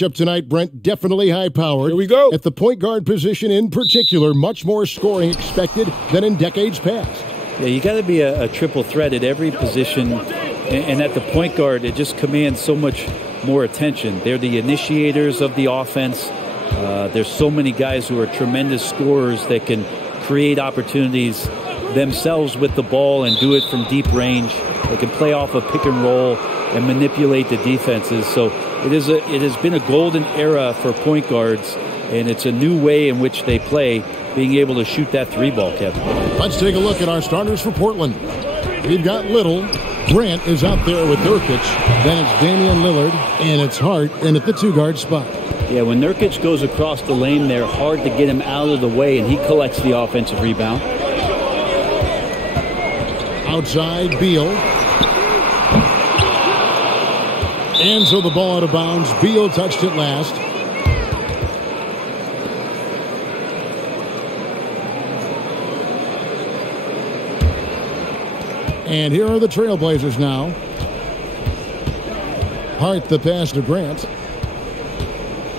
Up tonight, Brent, definitely high-powered. Here we go. At the point guard position in particular, much more scoring expected than in decades past. Yeah, you got to be a triple threat at every position, and at the point guard, it just commands so much more attention. They're the initiators of the offense. There's so many guys who are tremendous scorers that can create opportunities themselves with the ball and do it from deep range. They can play off a pick and roll and manipulate the defenses. So it has been a golden era for point guards, and it's a new way in which they play, being able to shoot that three ball, Kevin. Let's take a look at our starters for Portland. We've got Little. Grant is out there with Nurkic. Then it's Damian Lillard, and it's Hart in at the two-guard spot. Yeah, when Nurkic goes across the lane there, hard to get him out of the way, and he collects the offensive rebound. Outside, Beal. And so the ball out of bounds. Beal touched it last. And here are the Trailblazers now. Hart the pass to Grant.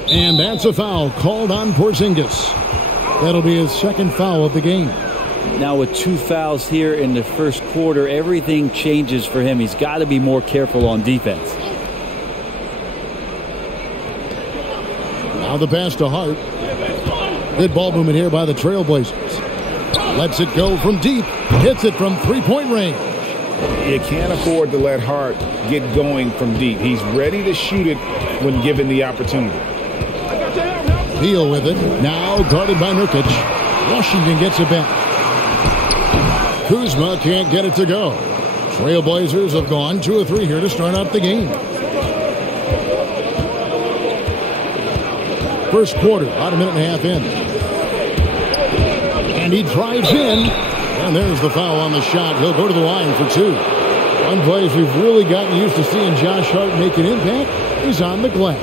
And that's a foul called on Porzingis. That'll be his second foul of the game. Now with 2 fouls here in the first quarter, everything changes for him. He's got to be more careful on defense. Now the pass to Hart. Good ball movement here by the Trailblazers. Lets it go from deep. Hits it from three-point range. You can't afford to let Hart get going from deep. He's ready to shoot it when given the opportunity. Beal with it. Now guarded by Nurkic. Washington gets it back. Kuzma can't get it to go. Trailblazers have gone 2 of 3 here to start out the game. First quarter, about a minute and a half in. And he drives in. And there's the foul on the shot. He'll go to the line for 2. One place we've really gotten used to seeing Josh Hart make an impact is on the glass.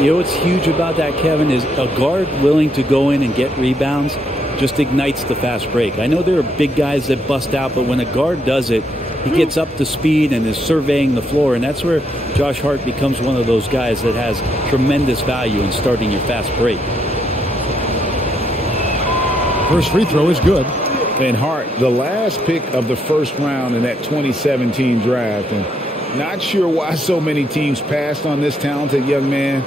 You know what's huge about that, Kevin, is a guard willing to go in and get rebounds just ignites the fast break. I know there are big guys that bust out, but when a guard does it, he gets up to speed and is surveying the floor, and that's where Josh Hart becomes one of those guys that has tremendous value in starting your fast break. First free throw is good. And Hart, the last pick of the first round in that 2017 draft, and not sure why so many teams passed on this talented young man,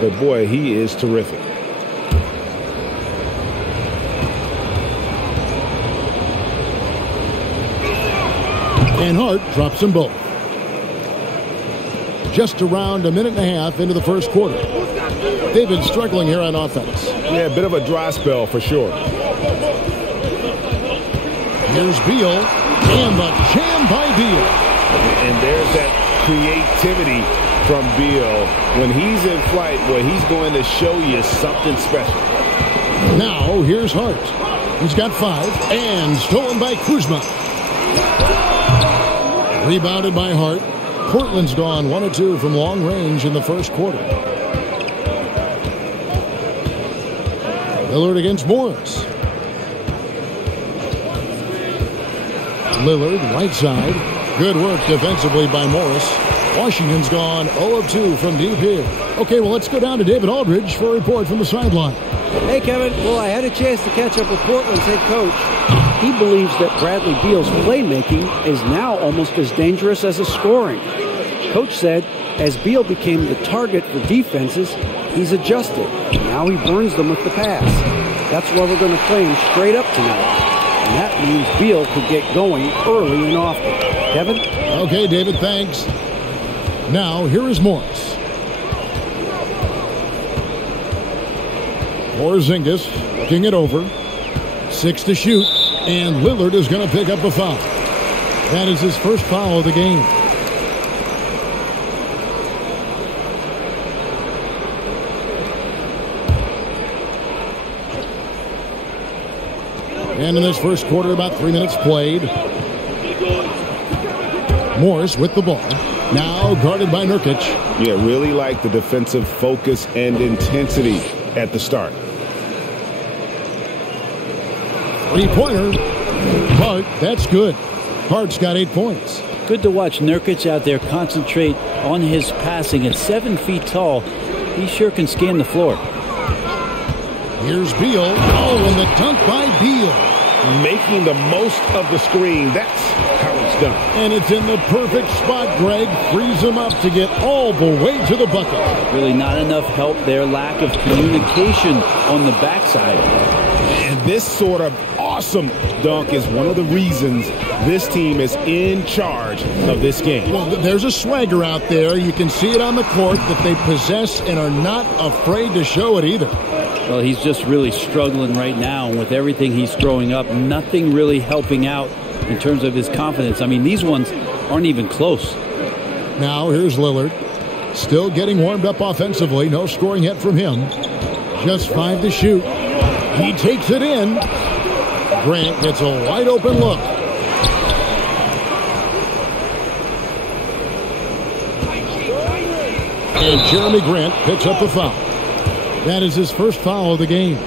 but boy, he is terrific. And Hart drops them both. Just around a minute and a half into the first quarter. They've been struggling here on offense. Yeah, a bit of a dry spell for sure. Here's Beal, and the jam by Beal. And there's that creativity from Beal. When he's in flight, well, he's going to show you something special. Now, here's Hart. He's got 5, and stolen by Kuzma. Rebounded by Hart. Portland's gone 1 of 2 from long range in the first quarter. Lillard against Morris. Lillard, right side. Good work defensively by Morris. Washington's gone 0 of 2 from deep here. Okay, well, let's go down to David Aldridge for a report from the sideline. Hey, Kevin. Well, I had a chance to catch up with Portland's head coach. He believes that Bradley Beal's playmaking is now almost as dangerous as his scoring. Coach said as Beal became the target for defenses, he's adjusted. Now he burns them with the pass. That's why we're going to play him straight up tonight. And that means Beal could get going early and often. Kevin? Okay, David, thanks. Now, here is Morris. Porzingis looking it over. 6 to shoot. And Lillard is going to pick up a foul. That is his first foul of the game. And in this first quarter, about 3 minutes played. Morris with the ball. Now guarded by Nurkic. Yeah, really like the defensive focus and intensity at the start. Three-pointer. Hart, that's good. Hart's got 8 points. Good to watch Nurkic out there concentrate on his passing. At 7 feet tall, He sure can scan the floor. Here's Beal. Oh, and the dunk by Beal. Making the most of the screen. That's how it's done. And it's in the perfect spot, Greg. Frees him up to get all the way to the bucket. Really not enough help there. Lack of communication on the backside. And this sort of awesome dunk is one of the reasons this team is in charge of this game. Well, there's a swagger out there. You can see it on the court that they possess and are not afraid to show it either. Well, he's just really struggling right now with everything he's throwing up. Nothing really helping out in terms of his confidence. I mean, these ones aren't even close. Now, here's Lillard. Still getting warmed up offensively. No scoring yet from him. Just 5 to shoot. He takes it in. Grant gets a wide open look. And Jeremy Grant picks up the foul. That is his first foul of the game.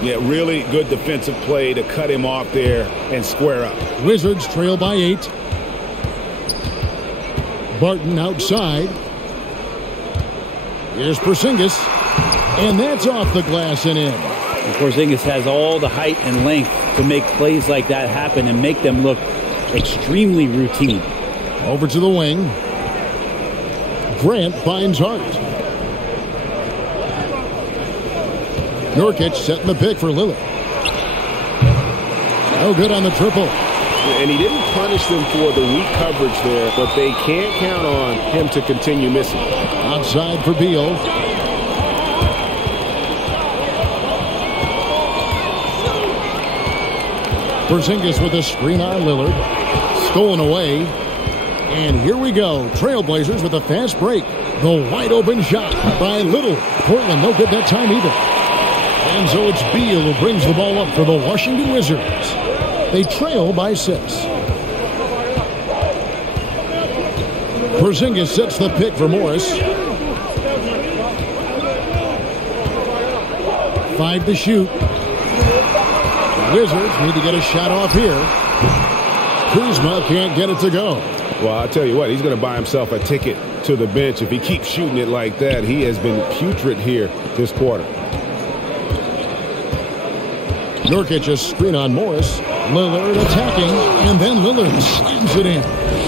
Yeah, really good defensive play to cut him off there and square up. Wizards trail by 8. Barton outside. Here's Porzingis. And that's off the glass and in. And Porzingis has all the height and length to make plays like that happen and make them look extremely routine. Over to the wing. Grant finds Hart. Nurkic setting the pick for Lillard. No good on the triple. And he didn't punish them for the weak coverage there, but they can't count on him to continue missing. Outside for Beal. Porzingis with a screen on Lillard. Stolen away. And here we go. Trailblazers with a fast break. The wide open shot by Little. Portland no good that time either. And so it's Beal who brings the ball up for the Washington Wizards. They trail by 6. Porzingis sets the pick for Morris. 5 to shoot. Wizards need to get a shot off here. Kuzma can't get it to go. Well, I'll tell you what, he's going to buy himself a ticket to the bench. If he keeps shooting it like that, he has been putrid here this quarter. Nurkic a screen on Morris. Lillard attacking, and then Lillard slams it in.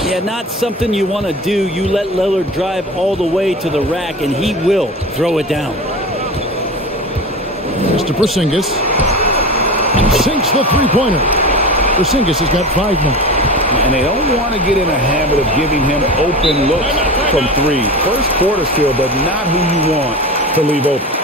Yeah, not something you want to do. You let Lillard drive all the way to the rack, and he will throw it down. Mr. Porzingis sinks the three-pointer. Porzingis has got 5 now. And they don't want to get in a habit of giving him open looks from 3. First quarter still, but not who you want to leave open.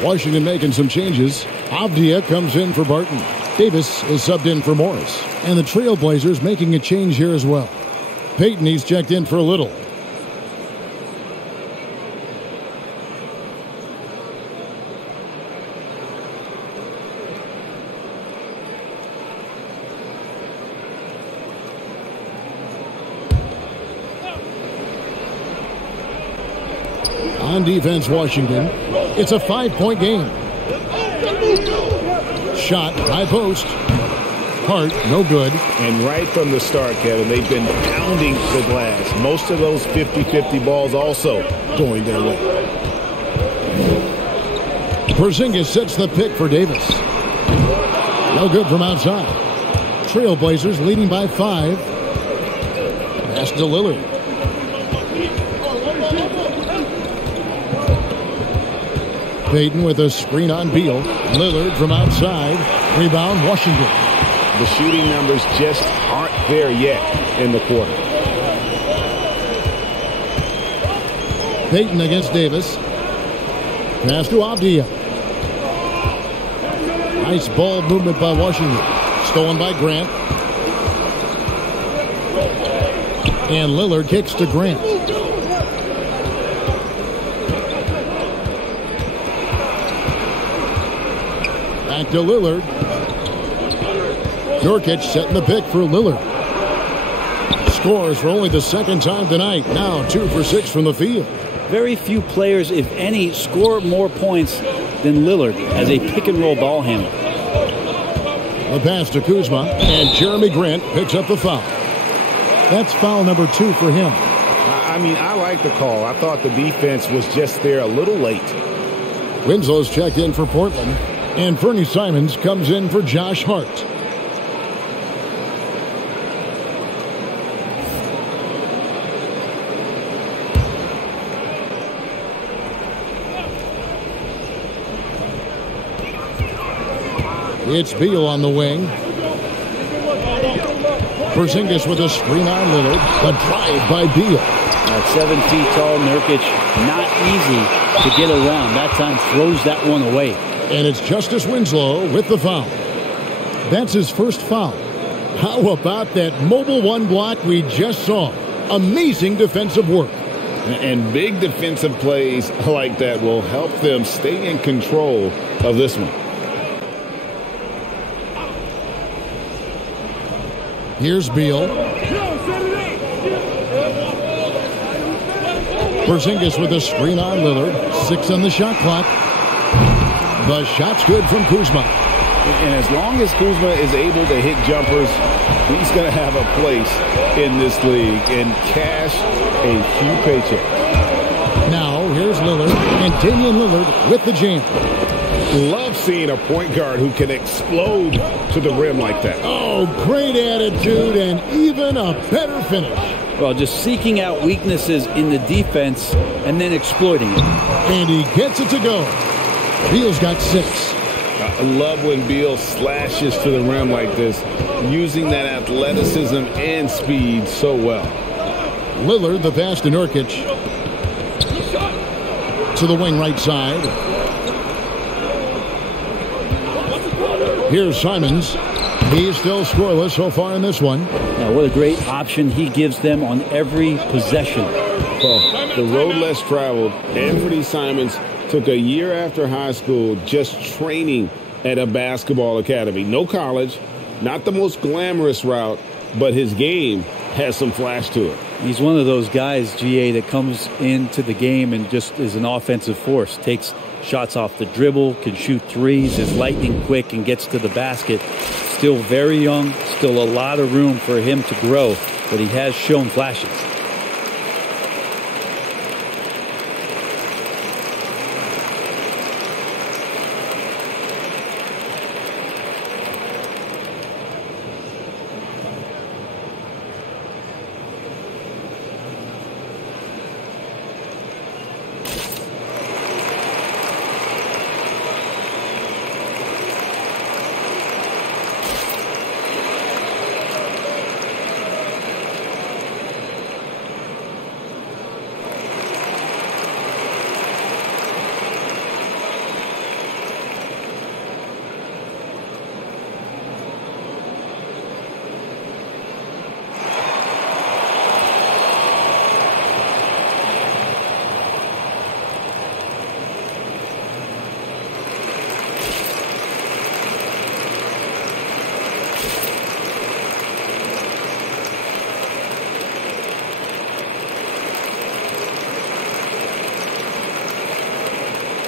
Washington making some changes. Avdia comes in for Barton. Davis is subbed in for Morris. And the Trailblazers making a change here as well. Payton, he's checked in for a Little. On defense, Washington. It's a 5-point game. Shot, high post. Hart, no good. And right from the start, Kevin, they've been pounding the glass. Most of those 50-50 balls also going their way. Porzingis sets the pick for Davis. No good from outside. Trailblazers leading by 5. Pass to Lillard. Payton with a screen on Beal. Lillard from outside. Rebound, Washington. The shooting numbers just aren't there yet in the quarter. Payton against Davis. Pass to Abdia. Nice ball movement by Washington. Stolen by Grant. And Lillard kicks to Grant. Back to Lillard. Nurkic setting the pick for Lillard. Scores for only the second time tonight. Now 2 for 6 from the field. Very few players, if any, score more points than Lillard as a pick-and-roll ball handler. The pass to Kuzma, and Jeremy Grant picks up the foul. That's foul number 2 for him. I mean, I like the call. I thought the defense was just there a little late. Winslow's checked in for Portland, and Fernie Simons comes in for Josh Hart. It's Beal on the wing. Porzingis with a screen on Lillard. The drive by Beal. At 7 feet tall, Nurkic, not easy to get around. That time throws that one away. And it's Justice Winslow with the foul. That's his first foul. How about that mobile one block we just saw? Amazing defensive work. And big defensive plays like that will help them stay in control of this one. Here's Beal. Porzingis with a screen on Lillard. 6 on the shot clock. The shot's good from Kuzma. And as long as Kuzma is able to hit jumpers, he's going to have a place in this league and cash a few paychecks. Now, here's Lillard. And Damian Lillard with the jam. Love seeing a point guard who can explode to the rim like that. Oh, great attitude and even a better finish. Well, just seeking out weaknesses in the defense and then exploiting it. And he gets it to go. Beal's got 6. I love when Beal slashes to the rim like this, using that athleticism and speed so well. Lillard, the pass to Nurkic. To the wing right side. Here's Simons. He's still scoreless so far in this one. Now, what a great option he gives them on every possession. Well, the road less traveled. Anthony Simons took a year after high school just training at a basketball academy. No college, not the most glamorous route, but his game has some flash to it. He's one of those guys, GA, that comes into the game and just is an offensive force. Takes shots off the dribble, can shoot threes, is lightning quick, and gets to the basket. Still very young, still a lot of room for him to grow, but he has shown flashes.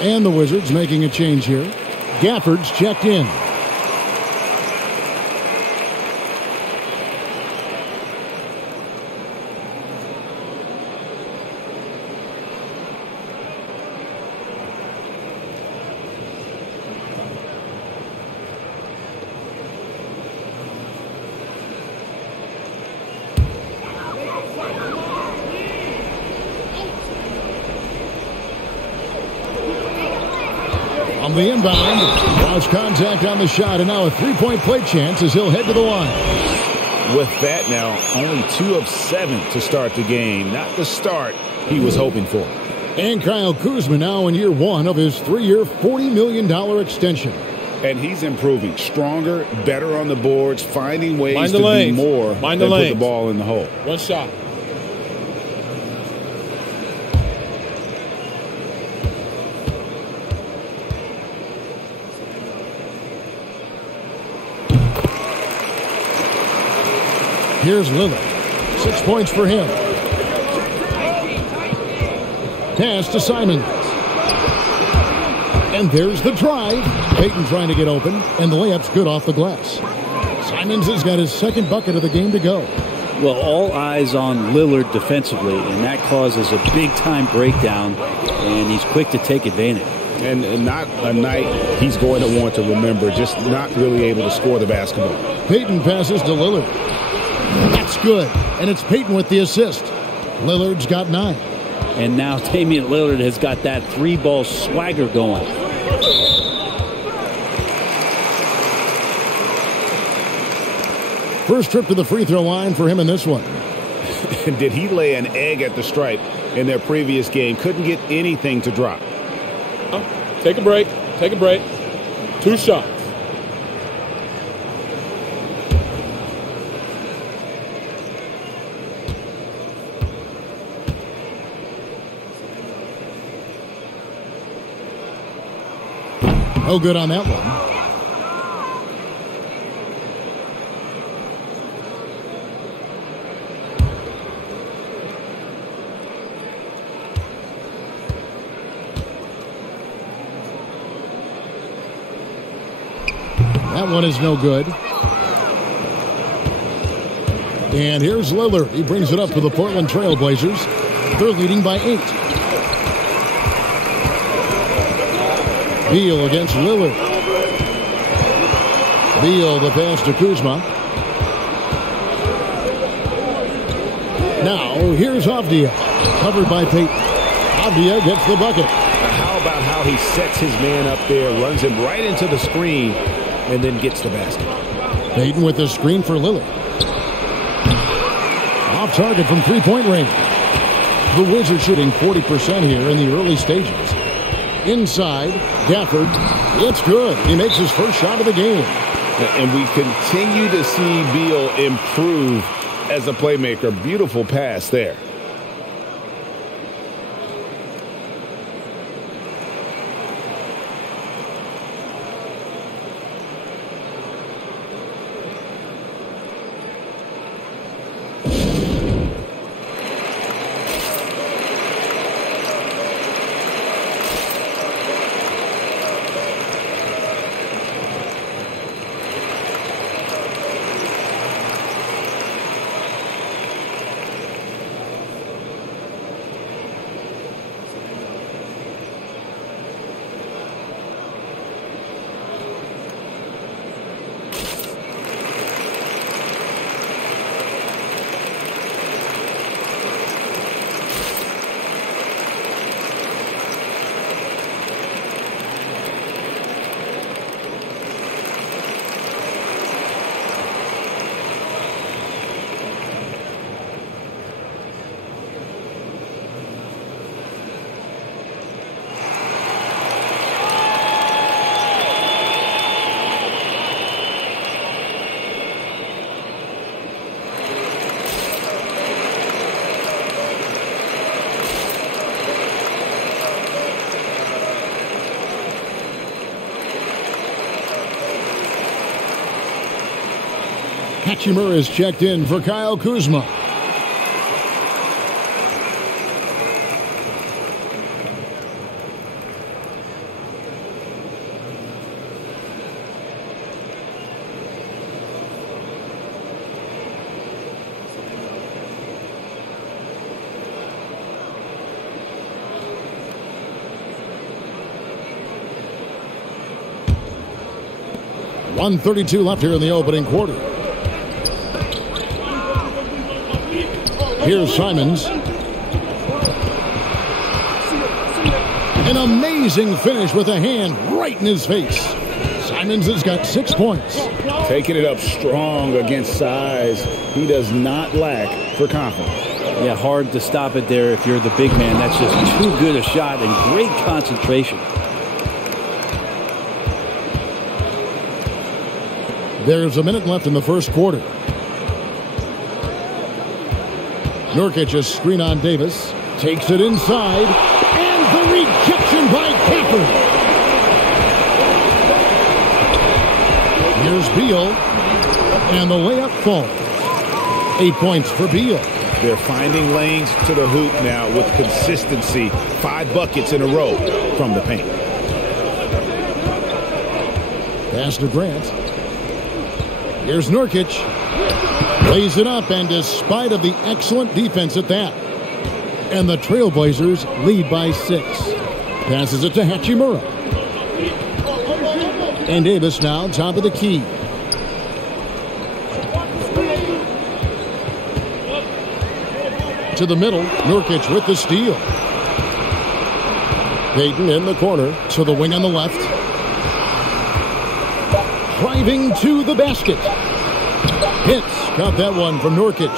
And the Wizards making a change here. Gafford's checked in. On the inbound, lost contact on the shot, and now a three-point play chance as he'll head to the line. With that now, only 2 of 7 to start the game. Not the start he was hoping for. And Kyle Kuzma now in year 1 of his 3-year, $40 million extension. And he's improving. Stronger, better on the boards, finding ways to lanes. do more Mind than the put lanes. the ball in the hole. One shot. Here's Lillard. 6 points for him. Pass to Simons. And there's the drive. Payton trying to get open, and the layup's good off the glass. Simons has got his second bucket of the game to go. Well, all eyes on Lillard defensively, and that causes a big-time breakdown, and he's quick to take advantage. And not a night he's going to want to remember, just not really able to score the basketball. Payton passes to Lillard. That's good, and it's Payton with the assist. Lillard's got 9. And now Damian Lillard has got that 3-ball swagger going. First trip to the free throw line for him in this one. Did he lay an egg at the stripe in their previous game? Couldn't get anything to drop. Take a break. Take a break. 2 shots. No good on that one. That one is no good. And here's Lillard. He brings it up to the Portland Trail Blazers. They're leading by 8. Beal against Lillard. Beal the pass to Kuzma. Now here's Avdia. Covered by Payton. Avdia gets the bucket. How about how he sets his man up there, runs him right into the screen, and then gets the basket. Payton with the screen for Lillard. Off target from three-point range. The Wizards shooting 40% here in the early stages. Inside, Gafford. It's good. He makes his first shot of the game. And we continue to see Beal improve as a playmaker. Beautiful pass there. Hachimura is checked in for Kyle Kuzma. 1:32 left here in the opening quarter. Here's Simons. An amazing finish with a hand right in his face. Simons has got 6 points. Taking it up strong against size. He does not lack for confidence. Yeah, hard to stop it there if you're the big man. That's just too good a shot and great concentration. There's a minute left in the first quarter. Nurkic a screen on Davis. Takes it inside. And the rejection by Capper. Here's Beal. And the layup falls. 8 points for Beal. They're finding lanes to the hoop now with consistency. 5 buckets in a row from the paint. Pass to Grant. Here's Nurkic. Lays it up, and despite of the excellent defense at that. And the Trailblazers lead by 6. Passes it to Hachimura. And Davis now top of the key. To the middle, Nurkic with the steal. Payton in the corner to the wing on the left. Driving to the basket. Hits. Got that one from Nurkic.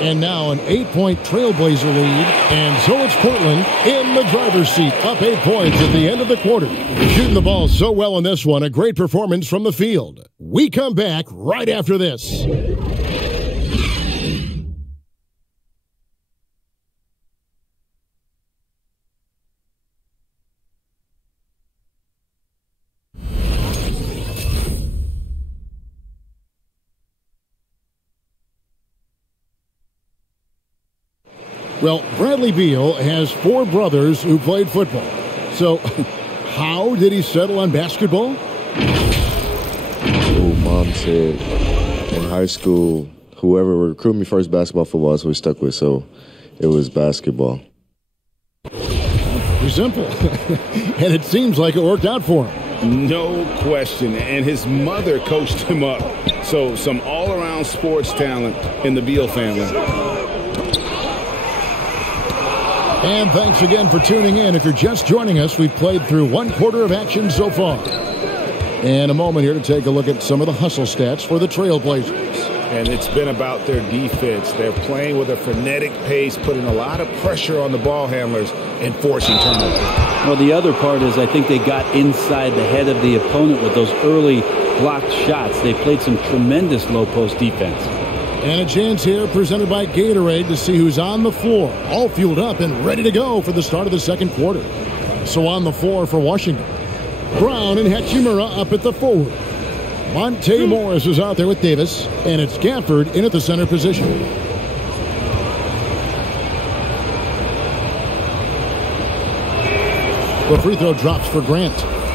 And now an 8-point Trailblazer lead. And so it's Portland in the driver's seat. Up 8 points at the end of the quarter. Shooting the ball so well in this one. A great performance from the field. We come back right after this. Well, Bradley Beal has 4 brothers who played football. So, how did he settle on basketball? Mom said in high school, whoever recruited me first, basketball, football is what we stuck with. So, it was basketball. Pretty simple. And it seems like it worked out for him. No question. And his mother coached him up. So, some all-around sports talent in the Beal family. And thanks again for tuning in. If you're just joining us, we've played through 1 quarter of action so far. And a moment here to take a look at some of the hustle stats for the Trailblazers. And it's been about their defense. They're playing with a frenetic pace, putting a lot of pressure on the ball handlers and forcing turnovers. Well, the other part is I think they got inside the head of the opponent with those early blocked shots. They played some tremendous low-post defense. And a chance here presented by Gatorade to see who's on the floor. All fueled up and ready to go for the start of the second quarter. So on the floor for Washington, Brown and Hachimura up at the forward. Monte Morris is out there with Davis. And it's Gafford in at the center position. The free throw drops for Grant.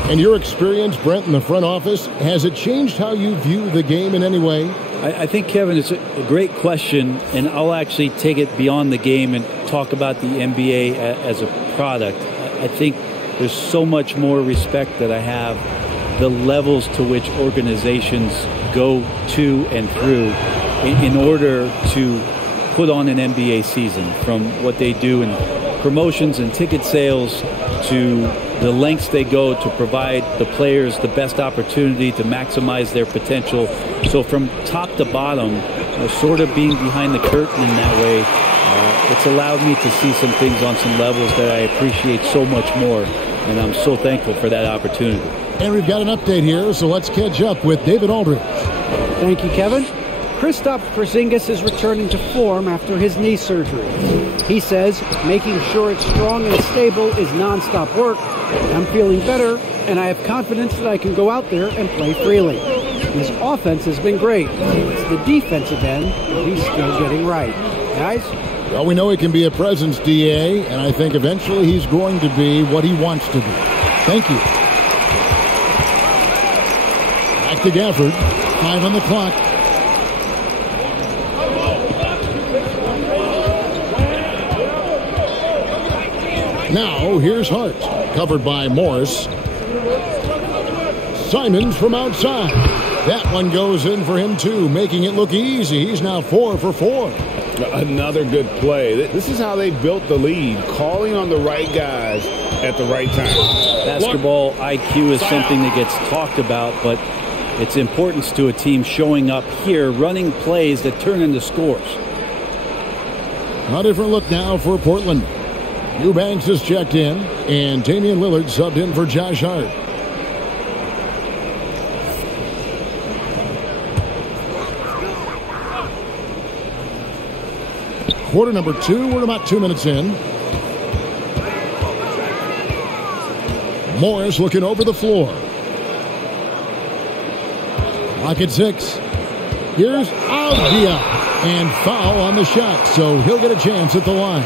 And your experience, Brent, in the front office, has it changed how you view the game in any way? I think, Kevin, it's a great question, and I'll actually take it beyond the game and talk about the NBA as a product. I think there's so much more respect that I have, the levels to which organizations go to and through in order to put on an NBA season, from what they do in promotions and ticket sales to the lengths they go to provide the players the best opportunity to maximize their potential. So from top to bottom, sort of being behind the curtain in that way, it's allowed me to see some things on some levels that I appreciate so much more, and I'm so thankful for that opportunity. And we've got an update here, so let's catch up with David Aldridge. Thank you, Kevin. Kristaps Porzingis is returning to form after his knee surgery. He says making sure it's strong and stable is nonstop work. I'm feeling better, and I have confidence that I can go out there and play freely. His offense has been great. It's the defensive end that he's still getting right. Guys? Well, we know he can be a presence, DA, and I think eventually he's going to be what he wants to be. Thank you. Back to Gafford. 5 on the clock. Now, here's Hart, covered by Morris. Simons from outside. That one goes in for him, too, making it look easy. He's now 4 for 4. Another good play. This is how they built the lead, calling on the right guys at the right time. Basketball IQ is something that gets talked about, but its importance to a team showing up here, running plays that turn into scores. A different look now for Portland. Eubanks is checked in, and Damian Lillard subbed in for Josh Hart. Quarter number 2, we're about 2 minutes in. Morris looking over the floor. Clock at 6. Here's Avdia, and foul on the shot, so he'll get a chance at the line.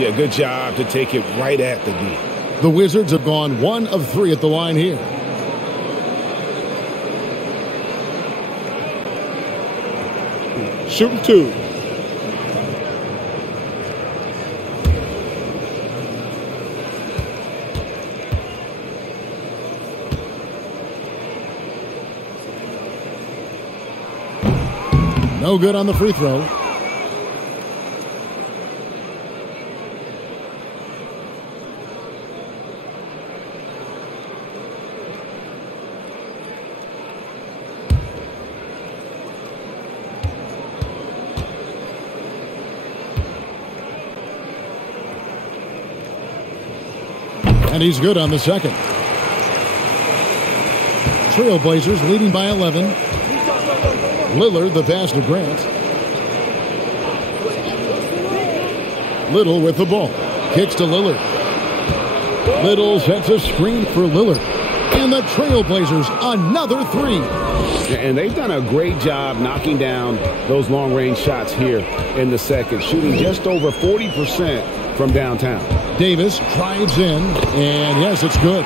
Yeah, good job to take it right at the D. The Wizards have gone 1 of 3 at the line here. Shooting 2. No good on the free throw. And he's good on the second. Trailblazers leading by 11. Lillard, the pass to Grant. Little with the ball. Kicks to Lillard. Little sets a screen for Lillard. And the Trailblazers, another 3. And they've done a great job knocking down those long-range shots here in the second, shooting just over 40% from downtown. Davis drives in, and yes, it's good.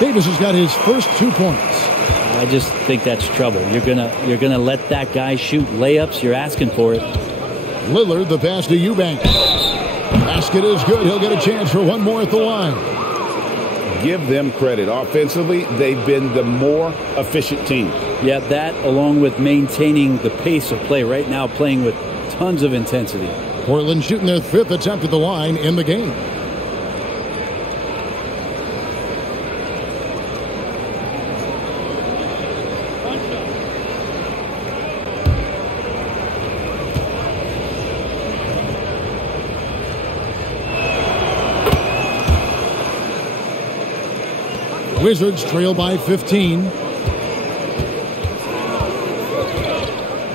Davis has got his first 2 points. I just think that's trouble. You're gonna let that guy shoot layups. You're asking for it. Lillard, the pass to Eubanks. Basket is good. He'll get a chance for one more at the line. Give them credit. Offensively, they've been the more efficient team. Yeah, that along with maintaining the pace of play right now, playing with tons of intensity. Portland shooting their 5th attempt at the line in the game. Wizards trail by 15.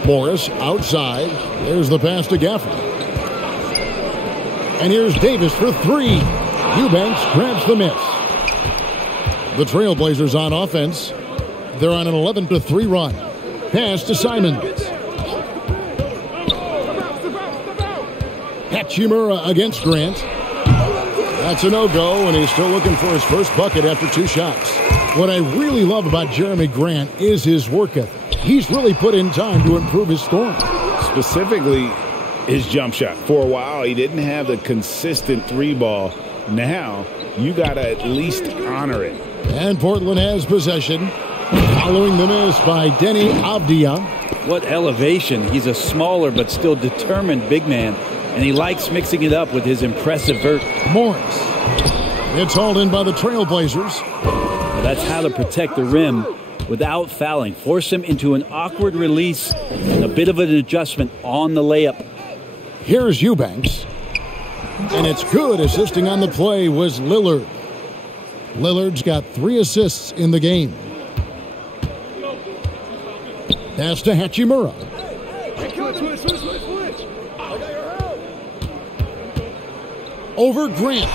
Morris outside. There's the pass to Gafford. And here's Davis for 3. Eubanks grabs the miss. The Trailblazers on offense. They're on an 11-3 run. Pass to Simons. Hachimura against Grant. That's a no-go, and he's still looking for his first bucket after 2 shots. What I really love about Jeremy Grant is his work ethic. He's really put in time to improve his scoring. Specifically, his jump shot. For a while, he didn't have the consistent 3-ball. Now, you got to at least honor it. And Portland has possession. Following the miss by Denny Avdia. What elevation. He's a smaller but still determined big man. And he likes mixing it up with his impressive vert. Morris. It's hauled in by the Trailblazers. That's how to protect the rim without fouling. Force him into an awkward release and a bit of an adjustment on the layup. Here's Eubanks. And it's good. Assisting on the play was Lillard. Lillard's got 3 assists in the game. Pass to Hachimura. Over Grant.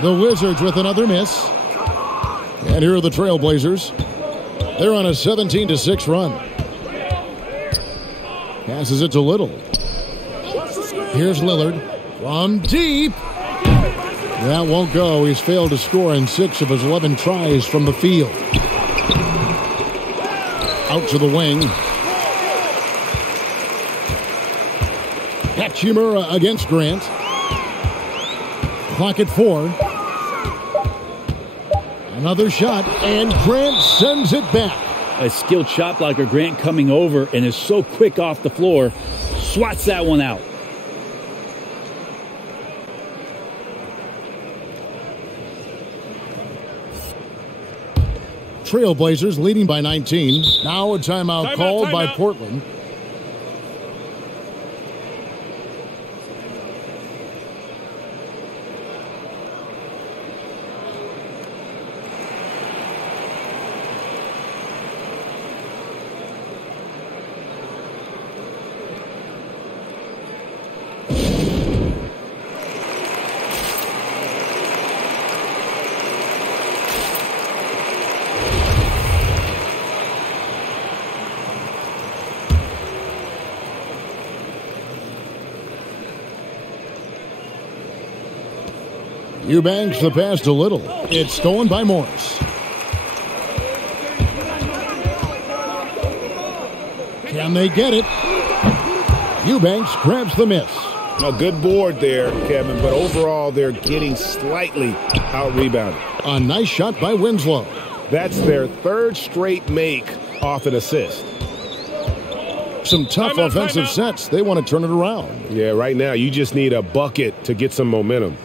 The Wizards with another miss. And here are the Trailblazers. They're on a 17-6 run. Passes it to Little. Here's Lillard from deep. That won't go. He's failed to score in 6 of his 11 tries from the field. Out to the wing. Hachimura against Grant. Clock at 4. Another shot, and Grant sends it back. A skilled shot blocker, Grant, coming over and is so quick off the floor. Swats that one out. Trailblazers leading by 19. Now a timeout called by Portland. Eubanks the pass to Little. It's stolen by Morris. Can they get it? Eubanks grabs the miss. A good board there, Kevin, but overall they're getting slightly out-rebounded. A nice shot by Winslow. That's their third straight make off an assist. Some tough offensive sets. They want to turn it around. Yeah, right now you just need a bucket to get some momentum.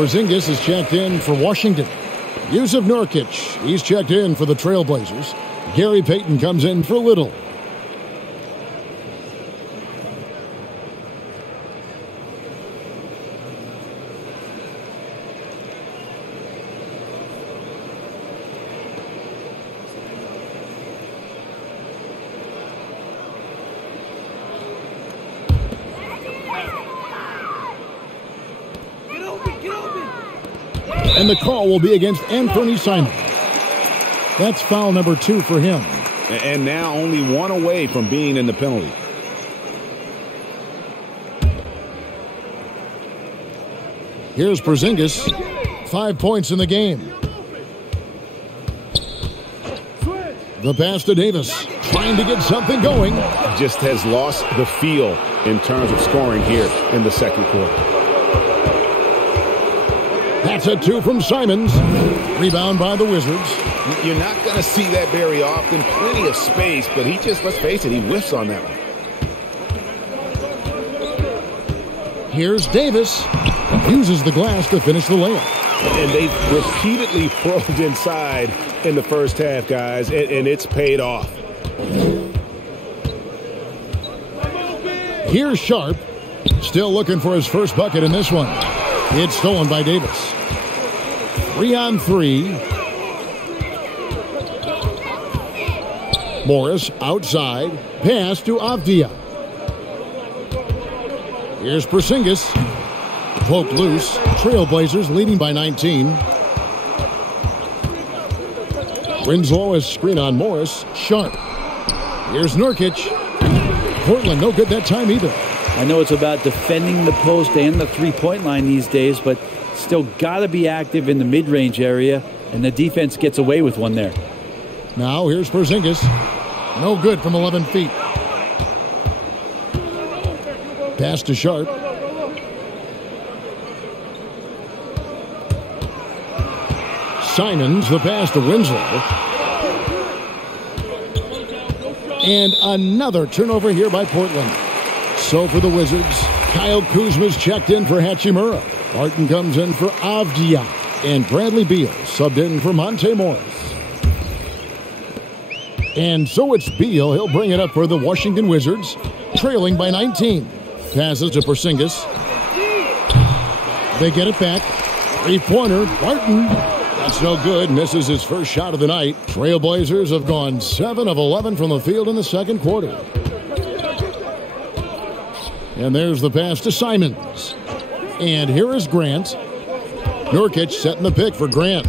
Porzingis is checked in for Washington. Yusuf Nurkic, he's checked in for the Trailblazers. Gary Payton comes in for Little. And the call will be against Anthony Simons. That's foul number 2 for him. And now only one away from being in the penalty. Here's Porzingis. 5 points in the game. The pass to Davis. Trying to get something going. Just has lost the feel in terms of scoring here in the second quarter. That's a 2 from Simons. Rebound by the Wizards. You're not going to see that very often. Plenty of space, but he just, let's face it, he whiffs on that one. Here's Davis. Uses the glass to finish the layup. And they've repeatedly probed inside in the first half, guys, and it's paid off. Here's Sharp. Still looking for his first bucket in this one. It's stolen by Davis. 3 on 3. Morris outside. Pass to Avdia. Here's Porzingis. Poked loose. Trailblazers leading by 19. Winslow is screen on Morris. Sharp. Here's Nurkic. Portland no good that time either. I know it's about defending the post and the three-point line these days, but still got to be active in the mid-range area, and the defense gets away with one there. Now here's Porzingis. No good from 11 feet. Pass to Sharp. Simons, the pass to Winslow. And another turnover here by Portland. So for the Wizards, Kyle Kuzma's checked in for Hachimura. Barton comes in for Avdia. And Bradley Beal subbed in for Monte Morris. And so it's Beal. He'll bring it up for the Washington Wizards, trailing by 19. Passes to Porzingis. They get it back. Three-pointer, Barton. That's no good. Misses his first shot of the night. Trailblazers have gone 7 of 11 from the field in the second quarter. And there's the pass to Simons. And here is Grant. Nurkic setting the pick for Grant.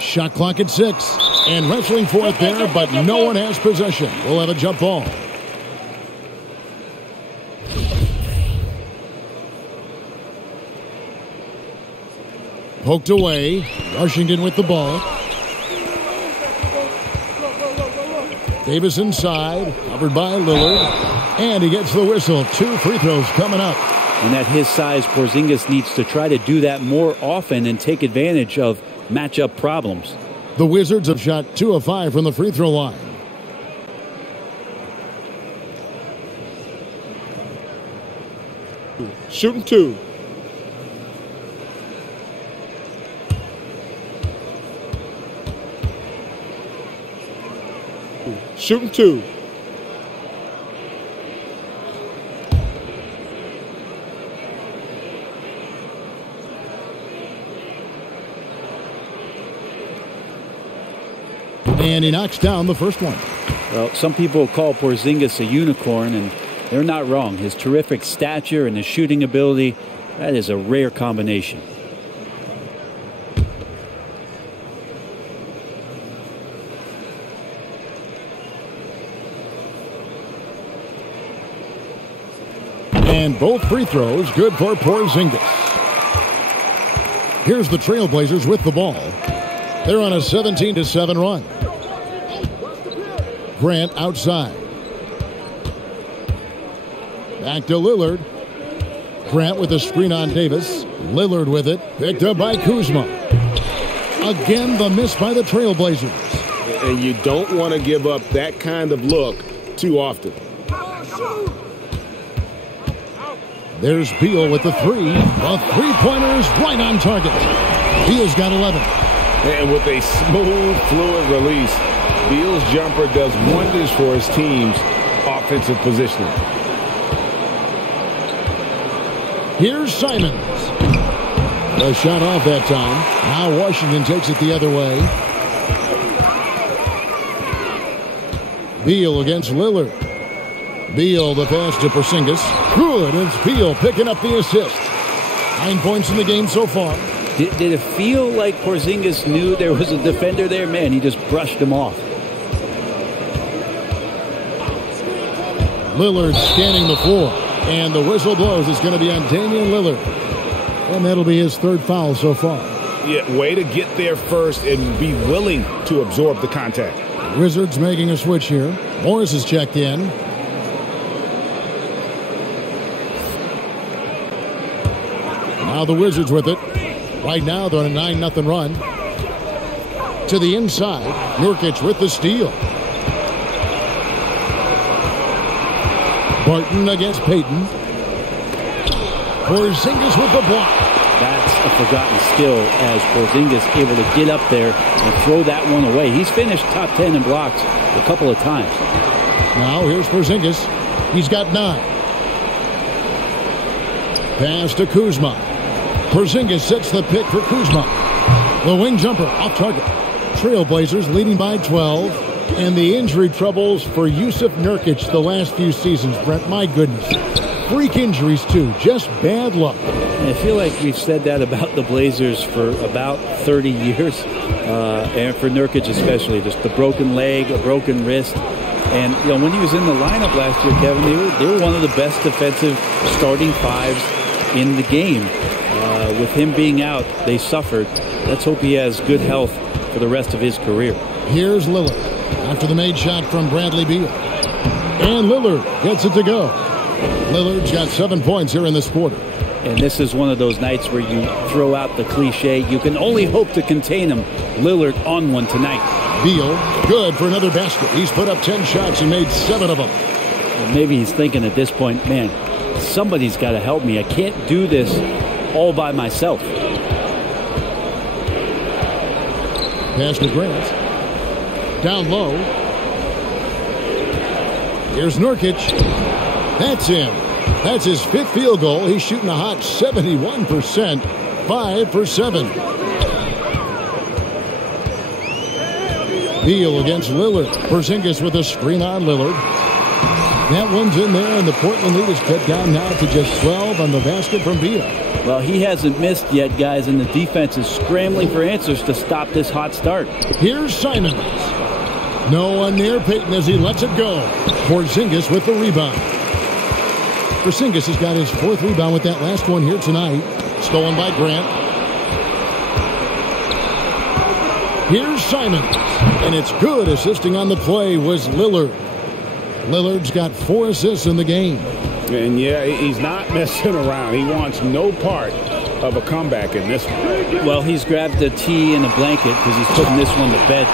Shot clock at 6. And wrestling for it there, but no one has possession. We'll have a jump ball. Poked away. Washington with the ball. Davis inside, covered by Lillard. And he gets the whistle. 2 free throws coming up. And at his size, Porzingis needs to try to do that more often and take advantage of matchup problems. The Wizards have shot 2 of 5 from the free throw line. Shooting 2. Shooting 2. And he knocks down the first one. Well, some people call Porzingis a unicorn, and they're not wrong. His terrific stature and his shooting ability, that is a rare combination. And both free throws good for Porzingis. Here's the Trailblazers with the ball. They're on a 17-7 run. Grant outside. Back to Lillard. Grant with a screen on Davis. Lillard with it. Picked up by Kuzma. Again, the miss by the Trailblazers. And you don't want to give up that kind of look too often. There's Beal with the 3. The three-pointer is right on target. Beal's got 11. And with a smooth, fluid release, Beal's jumper does wonders for his team's offensive positioning. Here's Simons. The shot off that time. Now Washington takes it the other way. Beal against Lillard. Beal the pass to Porzingis. Good. It's Beal picking up the assist. 9 points in the game so far. Did it feel like Porzingis knew there was a defender there? Man, he just brushed him off. Lillard scanning the floor. And the whistle blows. It's going to be on Damian Lillard. And that'll be his 3rd foul so far. Yeah, way to get there first and be willing to absorb the contact. Wizards making a switch here. Morris is checked in. Now the Wizards with it. Right now they're on a 9-0 run. To the inside. Nurkic with the steal. Barton against Payton. Porzingis with the block. That's a forgotten skill as Porzingis able to get up there and throw that one away. He's finished top 10 in blocks a couple of times. Now here's Porzingis. He's got 9. Pass to Kuzma. Porzingis sets the pick for Kuzma. The wing jumper off target. Trailblazers leading by 12. And the injury troubles for Yusuf Nurkic the last few seasons, Brent. My goodness. Freak injuries, too. Just bad luck. I feel like we've said that about the Blazers for about 30 years. And for Nurkic especially. Just the broken leg, a broken wrist. And, you know, when he was in the lineup last year, Kevin, they were one of the best defensive starting fives in the game. With him being out, they suffered. Let's hope he has good health for the rest of his career. Here's Lillard after the made shot from Bradley Beal. And Lillard gets it to go. Lillard's got 7 points here in this quarter. And this is one of those nights where you throw out the cliche. You can only hope to contain him. Lillard on one tonight. Beal, good for another basket. He's put up 10 shots and made 7 of them. And maybe he's thinking at this point, man, somebody's got to help me. I can't do this all by myself. Pass to Grant. Down low. Here's Nurkic. That's in. That's his 5th field goal. He's shooting a hot 71%. 5 for 7. Beal against Lillard. Porzingis with a screen on Lillard. That one's in there, and the Portland lead is cut down now to just 12 on the basket from Beal. Well, he hasn't missed yet, guys, and the defense is scrambling for answers to stop this hot start. Here's Simons. No one near Payton as he lets it go. Porzingis with the rebound. Porzingis has got his 4th rebound with that last one here tonight. Stolen by Grant. Here's Simon. And it's good. Assisting on the play was Lillard. Lillard's got 4 assists in the game. And yeah, he's not messing around. He wants no part of a comeback in this one. Well, he's grabbed a tee and a blanket because he's putting this one to bed.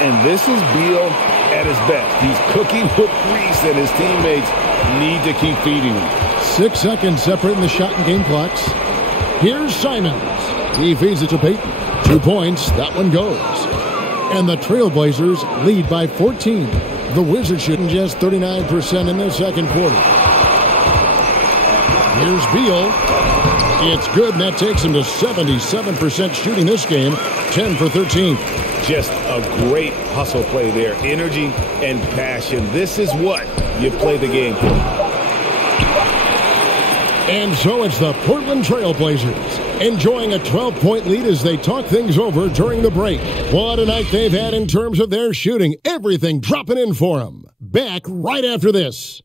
And this is Beal at his best. He's cooking with grease, and his teammates need to keep feeding him. 6 seconds separating the shot and game clocks. Here's Simons. He feeds it to Payton. 2 points. That one goes. And the Trailblazers lead by 14. The Wizards shooting just 39% in their second quarter. Here's Beal. It's good, and that takes him to 77% shooting this game. 10 for 13. Just a great hustle play there. Energy and passion. This is what you play the game for. And so it's the Portland Trailblazers enjoying a 12-point lead as they talk things over during the break. What a night they've had in terms of their shooting. Everything dropping in for them. Back right after this.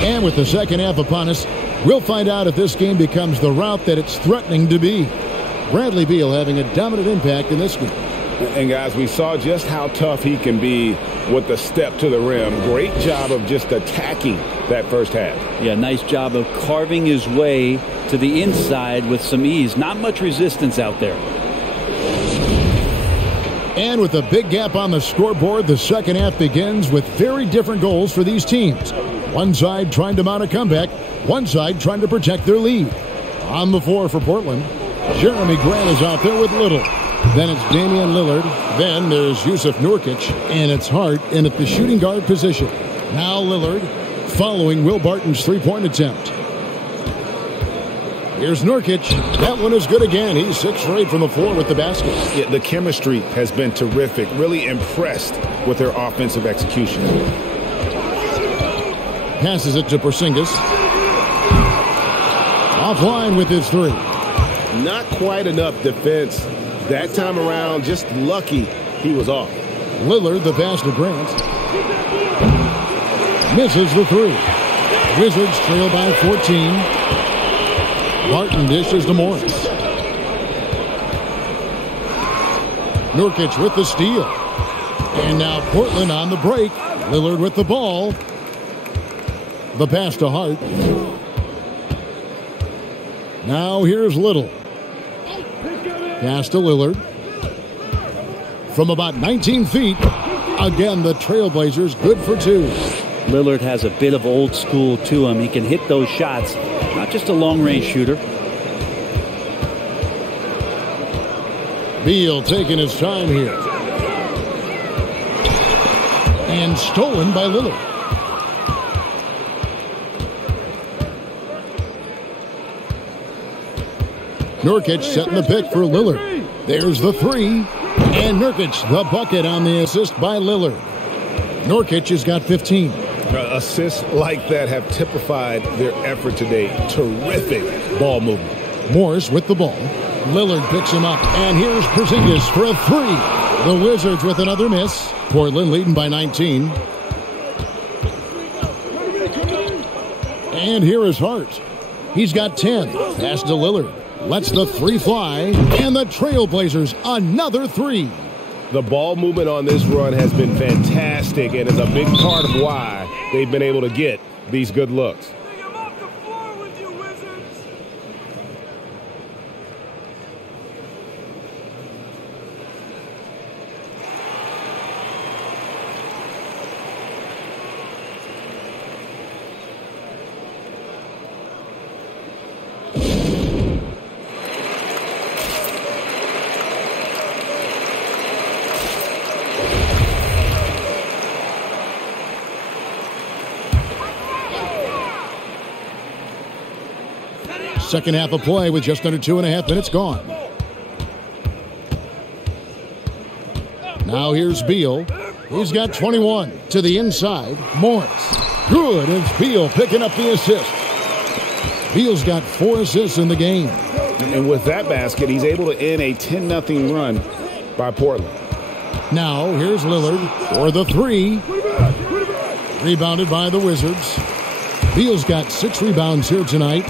And with the second half upon us, we'll find out if this game becomes the route that it's threatening to be. Bradley Beal having a dominant impact in this game. And guys, we saw just how tough he can be with the step to the rim. Great job of just attacking that first half. Yeah, nice job of carving his way to the inside with some ease. Not much resistance out there. And with a big gap on the scoreboard, the second half begins with very different goals for these teams. One side trying to mount a comeback, one side trying to protect their lead. On the floor for Portland, Jeremy Grant is out there with Little. Then it's Damian Lillard. Then there's Yusuf Nurkic, and it's Hart in at the shooting guard position. Now Lillard following Will Barton's three-point attempt. Here's Nurkic. That one is good again. He's 6 for 8 from the floor with the basket. Yeah, the chemistry has been terrific. Really impressed with their offensive execution. Passes it to Porzingis. Offline with his 3. Not quite enough defense that time around. Just lucky he was off. Lillard, the pass to Grant. Misses the 3. Wizards trail by 14. Barton dishes to Morris. Nurkic with the steal. And now Portland on the break. Lillard with the ball. The pass to Hart. Now here's Little. Pass to Lillard. From about 19 feet. Again, the Trailblazers good for 2. Lillard has a bit of old school to him. He can hit those shots. Not just a long-range shooter. Beal taking his time here. And stolen by Lillard. Nurkic setting the pick for Lillard. There's the 3. And Nurkic, the bucket on the assist by Lillard. Nurkic has got 15. Assists like that have typified their effort today. Terrific ball movement. Morris with the ball. Lillard picks him up. And here's Porzingis for a 3. The Wizards with another miss. Portland leading by 19. And here is Hart. He's got 10. Pass to Lillard. Lets the 3 fly. And the Trailblazers another 3. The ball movement on this run has been fantastic and is a big part of why they've been able to get these good looks. Second half of play with just under 2.5 minutes gone. Now here's Beal. He's got 21 to the inside. Morris. Good. It's Beal picking up the assist. Beal's got 4 assists in the game. And with that basket, he's able to end a 10-0 run by Portland. Now, here's Lillard for the 3. Rebounded by the Wizards. Beal's got 6 rebounds here tonight.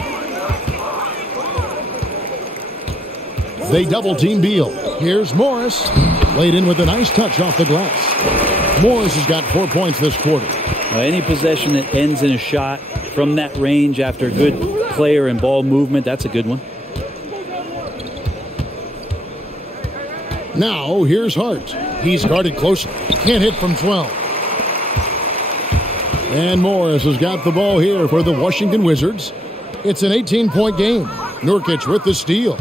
They double-team Beal. Here's Morris. Laid in with a nice touch off the glass. Morris has got 4 points this quarter. Any possession that ends in a shot from that range after a good player and ball movement, that's a good one. Now, here's Hart. He's guarded closely. Can't hit from 12. And Morris has got the ball here for the Washington Wizards. It's an 18-point game. Nurkic with the steal.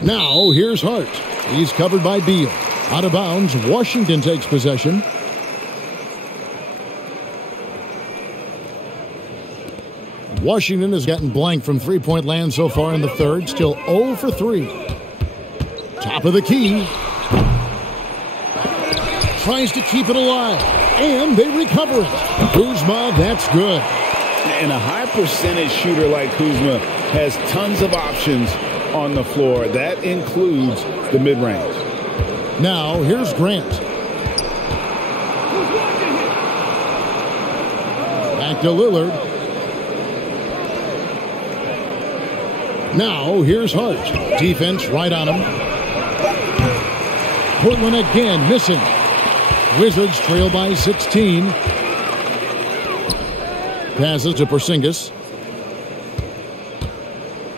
Now, here's Hart. He's covered by Beal. Out of bounds, Washington takes possession. Washington has gotten blank from three-point land so far in the third. Still 0 for 3. Top of the key. Tries to keep it alive. And they recover it. Kuzma, that's good. And a high percentage shooter like Kuzma has tons of options on the floor. That includes the mid-range. Now, here's Grant. Back to Lillard. Now, here's Hart. Defense right on him. Portland again missing. Wizards trail by 16. Passes to Porzingis.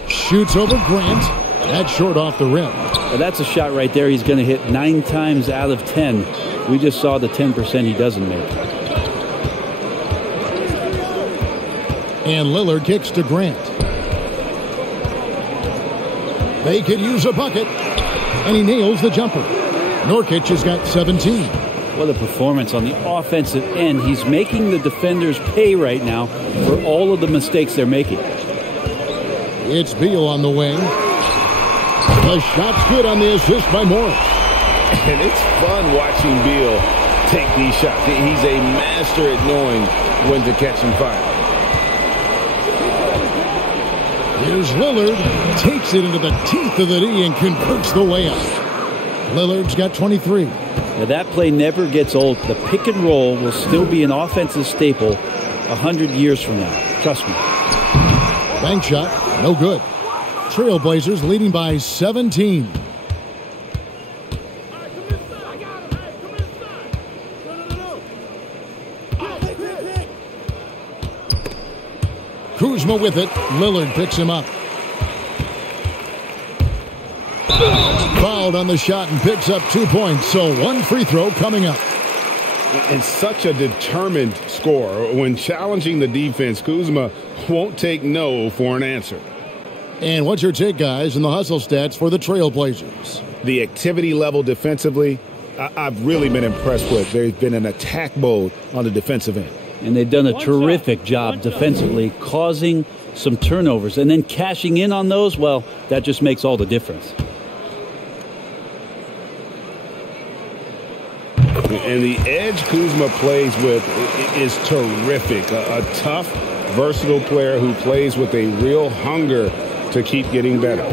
Shoots over Grant. That's short off the rim. Well, that's a shot right there he's going to hit 9 times out of 10. We just saw the 10% he doesn't make. And Lillard kicks to Grant. They could use a bucket. And he nails the jumper. Nurkic has got 17. What a performance on the offensive end. He's making the defenders pay right now for all of the mistakes they're making. It's Beal on the wing. The shot's good on the assist by Morris. And it's fun watching Beal take these shots. He's a master at knowing when to catch and fire. Here's Lillard. Takes it into the teeth of the D and converts the layup. Lillard's got 23. Now that play never gets old. The pick and roll will still be an offensive staple 100 years from now. Trust me. Bank shot. No good. Trailblazers leading by 17. Kuzma with it. Lillard picks him up. Fouled on the shot and picks up 2 points. So 1 free throw coming up. And such a determined scorer. When challenging the defense, Kuzma won't take no for an answer. And what's your take, guys, in the hustle stats for the Trailblazers? The activity level defensively, I've really been impressed with. There's been an attack mode on the defensive end. And they've done a terrific job defensively, causing some turnovers. And then cashing in on those, well, that just makes all the difference. And the edge Kuzma plays with is terrific. A tough, versatile player who plays with a real hunger to keep getting better.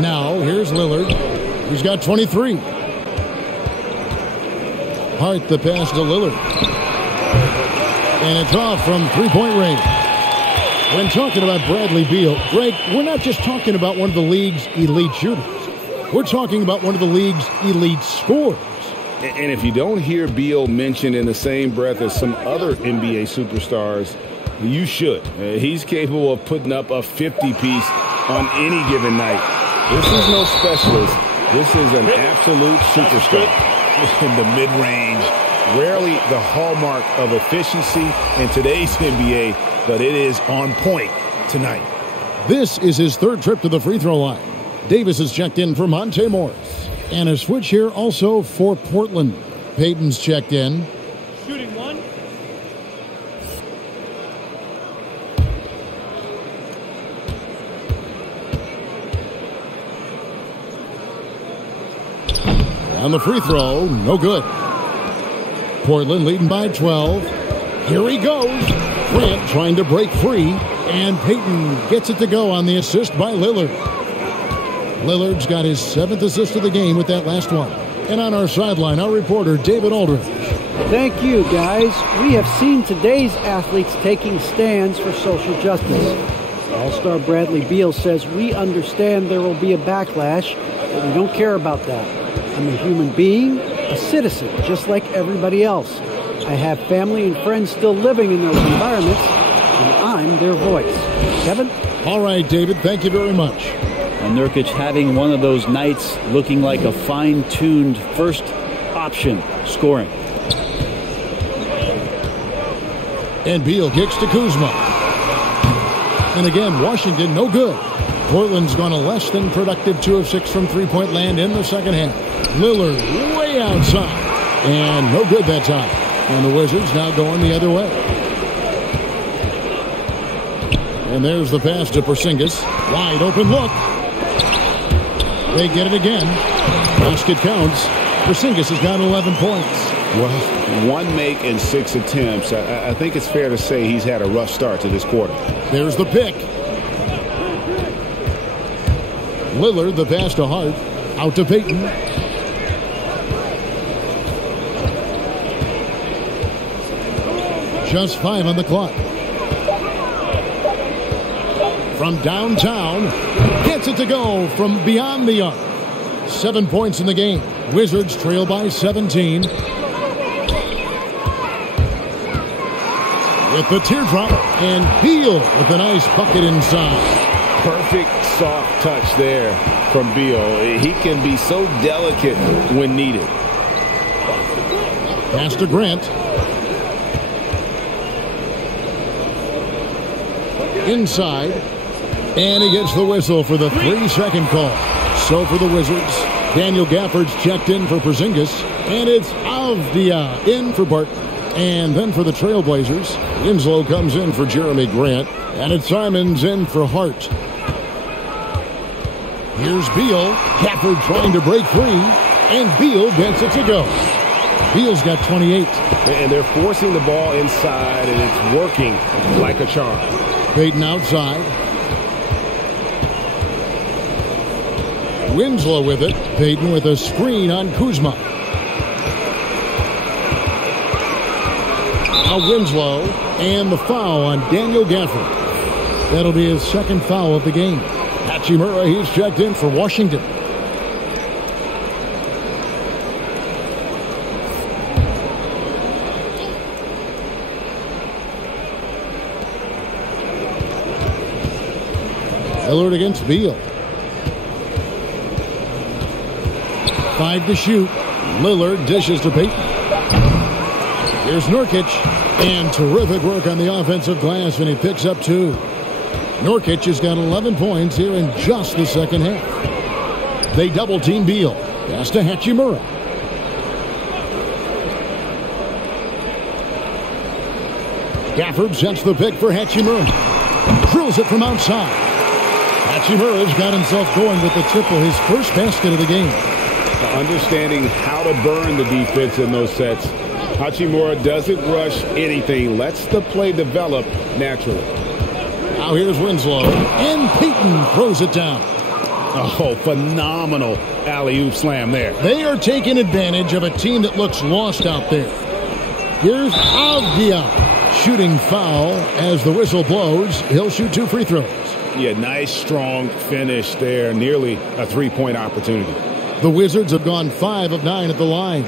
Now, here's Lillard. He's got 23. Hart the pass to Lillard. And it's off from three-point range. When talking about Bradley Beal, Greg, we're not just talking about one of the league's elite shooters. We're talking about one of the league's elite scorers. And if you don't hear Beal mentioned in the same breath as some other NBA superstars, you should. He's capable of putting up a 50-piece on any given night. This is no specialist. This is an absolute superstar. In the mid-range, rarely the hallmark of efficiency in today's NBA, but it is on point tonight. This is his third trip to the free throw line. Davis has checked in for Monte Morris. And a switch here also for Portland. Payton's checked in. Shooting one. And the free throw, no good. Portland leading by 12. Here he goes. Grant trying to break free. And Payton gets it to go on the assist by Lillard. Lillard's got his 7th assist of the game with that last one. And on our sideline, our reporter, David Aldridge. Thank you, guys. We have seen today's athletes taking stands for social justice. All-star Bradley Beal says, we understand there will be a backlash, but we don't care about that. I'm a human being, a citizen, just like everybody else. I have family and friends still living in those environments, and I'm their voice. Kevin? All right, David, thank you very much. And Nurkic having one of those nights looking like a fine-tuned first option scoring. And Beal kicks to Kuzma. And again, Washington, no good. Portland's gone a less than productive 2 of 6 from three-point land in the second half. Lillard way outside. And no good that time. And the Wizards now going the other way. And there's the pass to Porzingis. Wide open look. They get it again. Basket counts. Porzingis has got 11 points. Well, 1 make in 6 attempts. I think it's fair to say he's had a rough start to this quarter. There's the pick. Lillard, the pass to Hart. Out to Payton. Just 5 on the clock. From downtown. Gets it to go from beyond the arc. 7 points in the game. Wizards trail by 17. With the teardrop, and Beal with a nice bucket inside. Perfect soft touch there from Beal. He can be so delicate when needed. Pass to Grant. Inside. And he gets the whistle for the 3-second call. So for the Wizards, Daniel Gafford's checked in for Porzingis. And it's Avdia in for Barton. And then for the Trailblazers, Winslow comes in for Jeremy Grant. And it's Simons in for Hart. Here's Beal. Gafford trying to break free. And Beal gets it to go. Beal's got 28. And they're forcing the ball inside, and it's working like a charm. Payton outside. Winslow with it. Payton with a screen on Kuzma. Now Winslow, and the foul on Daniel Gafford. That'll be his 2nd foul of the game. Hachimura, he's checked in for Washington. Lillard against Beal. 5 to shoot. Lillard dishes to Payton. Here's Nurkic. And terrific work on the offensive glass, and he picks up 2. Nurkic has got 11 points here in just the second half. They double-team Beal. Pass to Hachimura. Gafford sets the pick for Hachimura. Drills it from outside. Hachimura's got himself going with the triple, his first basket of the game. Understanding how to burn the defense in those sets. Hachimura doesn't rush anything. Lets the play develop naturally. Now here's Winslow. And Payton throws it down. Oh, phenomenal alley-oop slam there. They are taking advantage of a team that looks lost out there. Here's Avdia. Shooting foul as the whistle blows. He'll shoot 2 free throws. Yeah, nice, strong finish there. Nearly a 3-point opportunity. The Wizards have gone 5 of 9 at the line.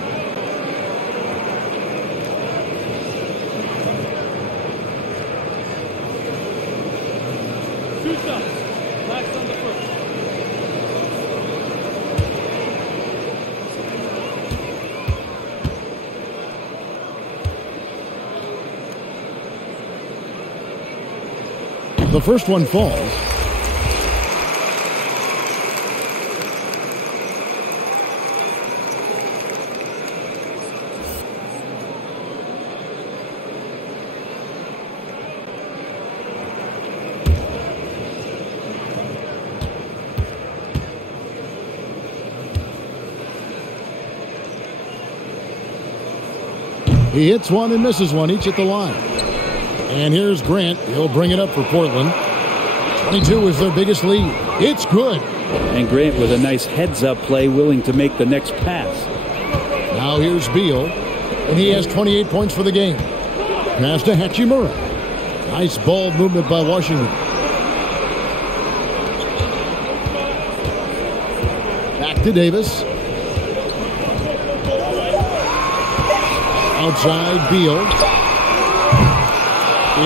The first one falls. He hits one and misses one, each at the line. And here's Grant. He'll bring it up for Portland. 22 is their biggest lead. It's good. And Grant with a nice heads-up play, willing to make the next pass. Now here's Beal, and he has 28 points for the game. Pass to Hachimura. Nice ball movement by Washington. Back to Davis. Outside Beal.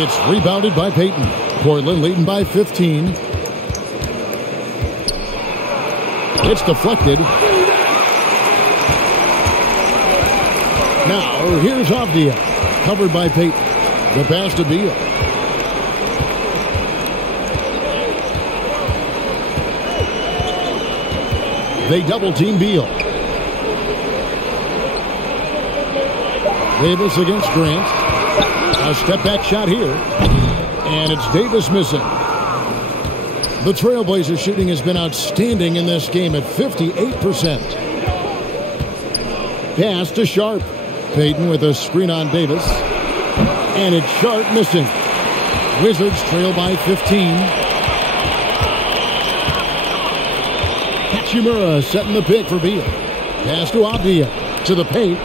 It's rebounded by Payton. Portland leading by 15. It's deflected. Now here's Avdia. Covered by Payton. The pass to Beal. They double-team Beal. Davis against Grant. A step-back shot here. And it's Davis missing. The Trailblazers shooting has been outstanding in this game at 58%. Pass to Sharp. Payton with a screen on Davis. And it's Sharp missing. Wizards trail by 15. Hachimura setting the pick for Beal. Pass to Avdia. To the paint.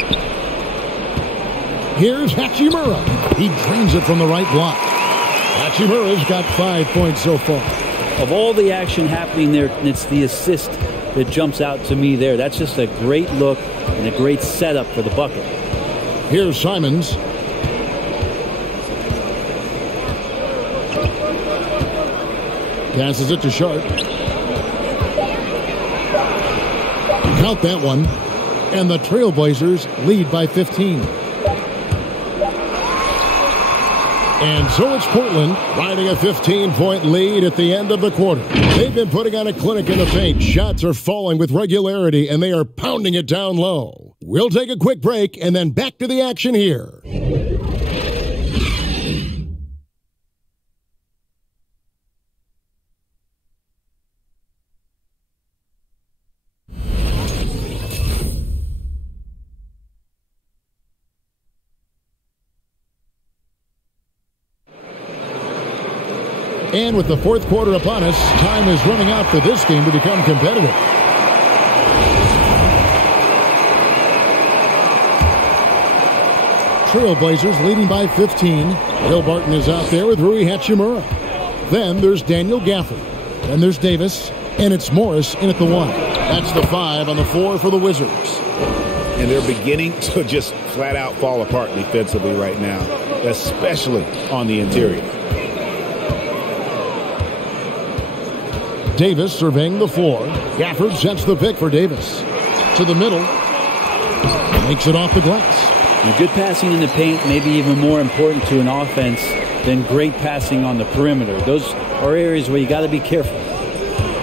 Here's Hachimura. He drains it from the right block. Hachimura's got 5 points so far. Of all the action happening there, it's the assist that jumps out to me there. That's just a great look and a great setup for the bucket. Here's Simons. Passes it to Sharp. Count that one. And the Trailblazers lead by 15. And so it's Portland riding a 15-point lead at the end of the quarter. They've been putting on a clinic in the paint. Shots are falling with regularity, and they are pounding it down low. We'll take a quick break and then back to the action here. And with the fourth quarter upon us, time is running out for this game to become competitive. Trailblazers leading by 15. Will Barton is out there with Rui Hachimura. Then there's Daniel Gafford. Then there's Davis. And it's Morris in at the 1. That's the 5 on the floor for the Wizards. And they're beginning to just flat out fall apart defensively right now, especially on the interior. Davis surveying the floor. Gafford sets the pick for Davis. To the middle. Makes it off the glass. And good passing in the paint may be even more important to an offense than great passing on the perimeter. Those are areas where you got to be careful.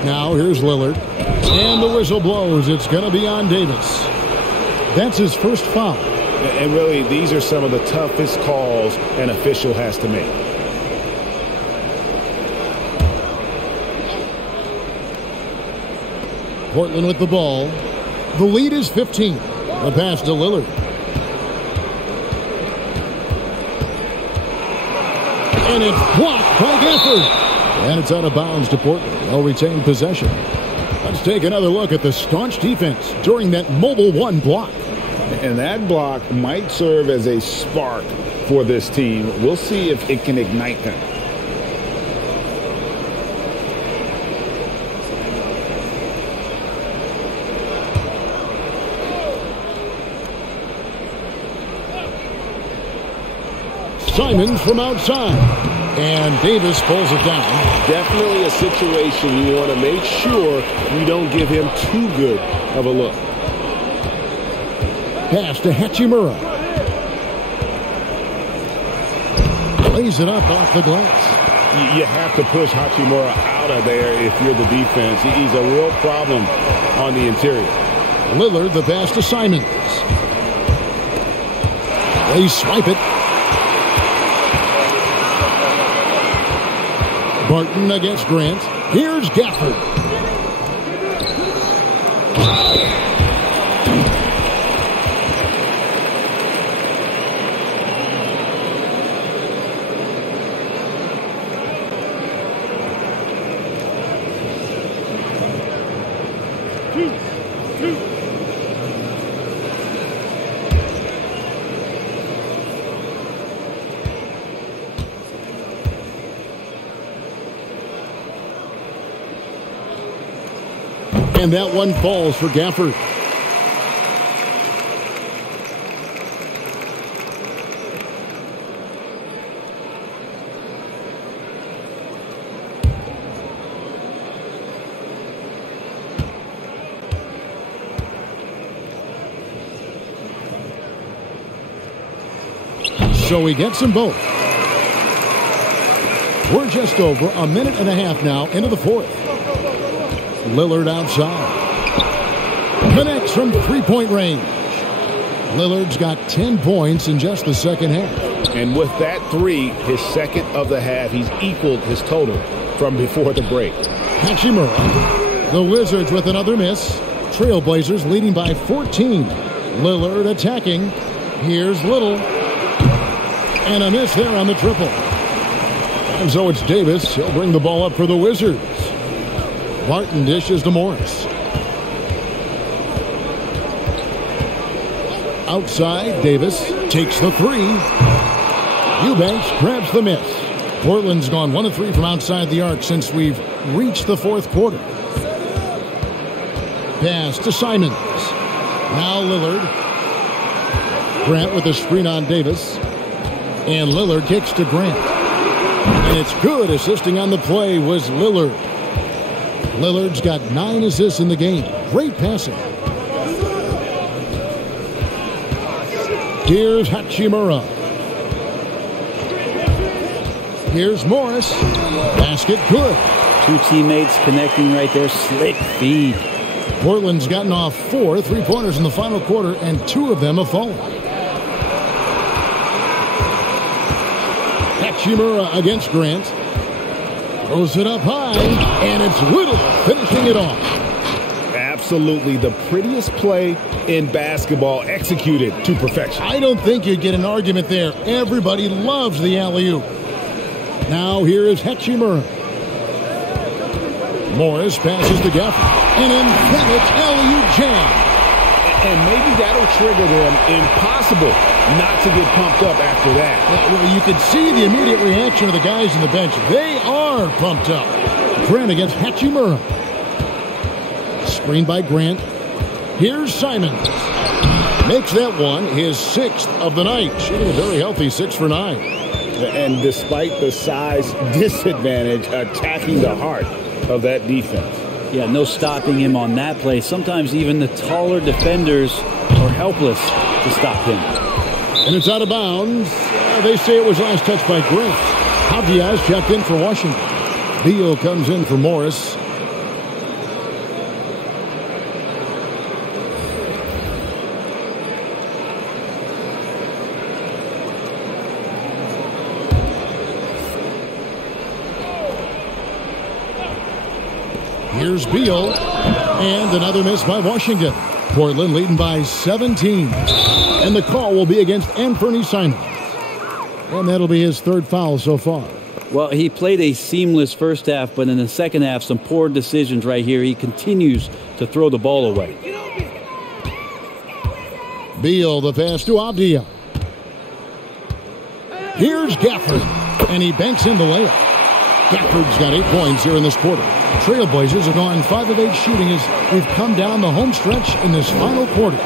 Now here's Lillard. And the whistle blows. It's going to be on Davis. That's his first foul. And really, these are some of the toughest calls an official has to make. Portland with the ball. The lead is 15. The pass to Lillard. And it's blocked by Gafford. And it's out of bounds to Portland. They'll retain possession. Let's take another look at the staunch defense during that mobile 1 block. And that block might serve as a spark for this team. We'll see if it can ignite them. Simons from outside. And Davis pulls it down. Definitely a situation you want to make sure you don't give him too good of a look. Pass to Hachimura. Lays it up off the glass. You have to push Hachimura out of there if you're the defense. He's a real problem on the interior. Lillard, the pass to Simons. They swipe it. Barton against Grant. Here's Gafford. And that one falls for Gafford. So he gets them both. We're just over a minute and a half now into the fourth. Lillard outside. Connects from three-point range. Lillard's got 10 points in just the second half. And with that three, his second of the half, he's equaled his total from before the break. Hachimura. The Wizards with another miss. Trailblazers leading by 14. Lillard attacking. Here's Little. And a miss there on the triple. And so it's Davis. He'll bring the ball up for the Wizards. Barton dishes to Morris. Outside, Davis takes the three. Eubanks grabs the miss. Portland's gone 1 of 3 from outside the arc since we've reached the fourth quarter. Pass to Simons. Now Lillard. Grant with a screen on Davis. And Lillard kicks to Grant. And it's good. Assisting on the play was Lillard. Lillard's got 9 assists in the game. Great passing. Here's Hachimura. Here's Morris. Basket good. 2 teammates connecting right there. Slick feed. Portland's gotten off 4 3-pointers in the final quarter, and 2 of them have fallen. Hachimura against Grant. Throws it up high, and it's Little finishing it off. Absolutely the prettiest play in basketball, executed to perfection. I don't think you'd get an argument there. Everybody loves the alley-oop. Now here is Hachimura. Morris passes to Gafford. An emphatic alley-oop jam. And maybe that'll trigger them. Impossible not to get pumped up after that. Well, you could see the immediate reaction of the guys on the bench. They are pumped up. Grant against Hachimura. Screen by Grant. Here's Simons. Makes that one his 6th of the night. Shooting a very healthy 6 for 9. And despite the size disadvantage, attacking the heart of that defense. Yeah, no stopping him on that play. Sometimes even the taller defenders are helpless to stop him. And it's out of bounds. They say it was last touched by Grant. Diaz checked in for Washington. Beal comes in for Morris. Here's Beal. And another miss by Washington. Portland leading by 17. And the call will be against Anthony Simons. And that'll be his 3rd foul so far. Well, he played a seamless first half, but in the second half, some poor decisions right here. He continues to throw the ball away. Beal, the pass to Abdia. Here's Gafford. And he banks in the layup. Gafford's got 8 points here in this quarter. Trailblazers have gone 5 of 8 shooting as we've come down the home stretch in this final quarter.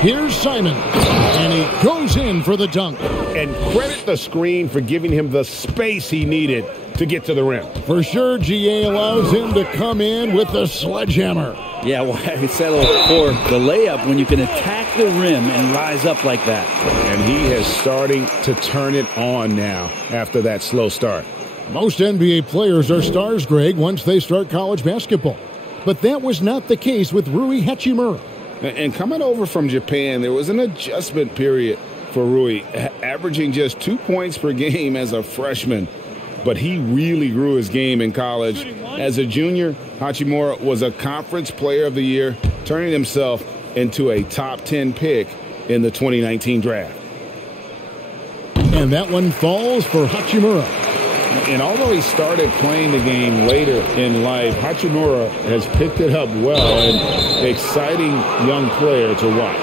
Here's Simons, and he goes in for the dunk. And credit the screen for giving him the space he needed to get to the rim. For sure, GA allows him to come in with the sledgehammer. Yeah, well, I settled for the layup when you can attack the rim and rise up like that. And he is starting to turn it on now after that slow start. Most NBA players are stars, Greg, once they start college basketball. But that was not the case with Rui Hachimura. And coming over from Japan, there was an adjustment period for Rui, averaging just 2 points per game as a freshman. But he really grew his game in college. As a junior, Hachimura was a conference player of the year, turning himself into a top 10 pick in the 2019 draft. And that one falls for Hachimura. And although he started playing the game later in life, Hachimura has picked it up well, and exciting young player to watch.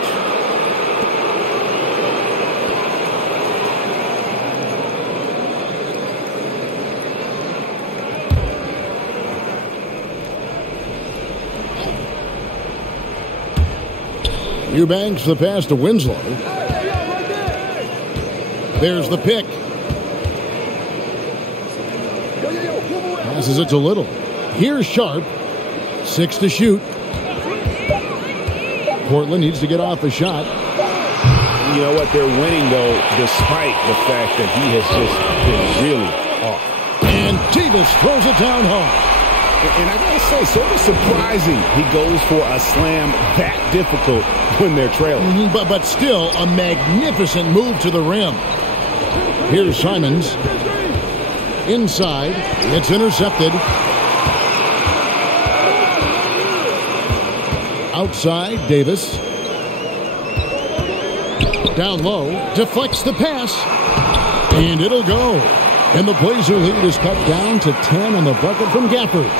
Eubanks the pass to Winslow. There's the pick. Passes it to Little. Here's Sharp. 6 to shoot. Portland needs to get off the shot. You know what? They're winning, though, despite the fact that he has just been really off. And Davis throws it down hard. And I got to say, sort of surprising he goes for a slam that difficult when they're trailing. But still, a magnificent move to the rim. Here's Simons. Inside. It's intercepted. Outside, Davis. Down low. Deflects the pass. And it'll go. And the Blazer lead is cut down to 10 on the bucket from Gafford.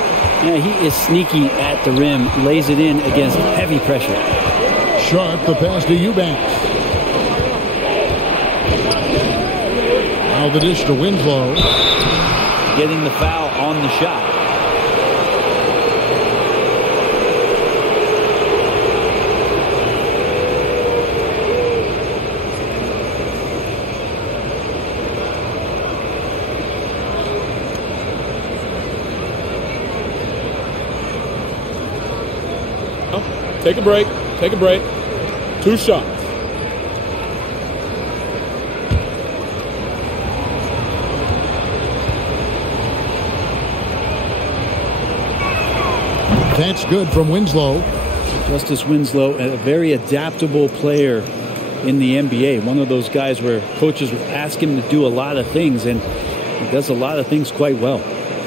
Yeah, he is sneaky at the rim. Lays it in against heavy pressure. Sharp the pass to Eubanks. Now the dish to Winslow. Getting the foul on the shot. Take a break. Take a break. 2 shots. That's good from Winslow. Justice Winslow, a very adaptable player in the NBA. One of those guys where coaches will ask him to do a lot of things, and he does a lot of things quite well.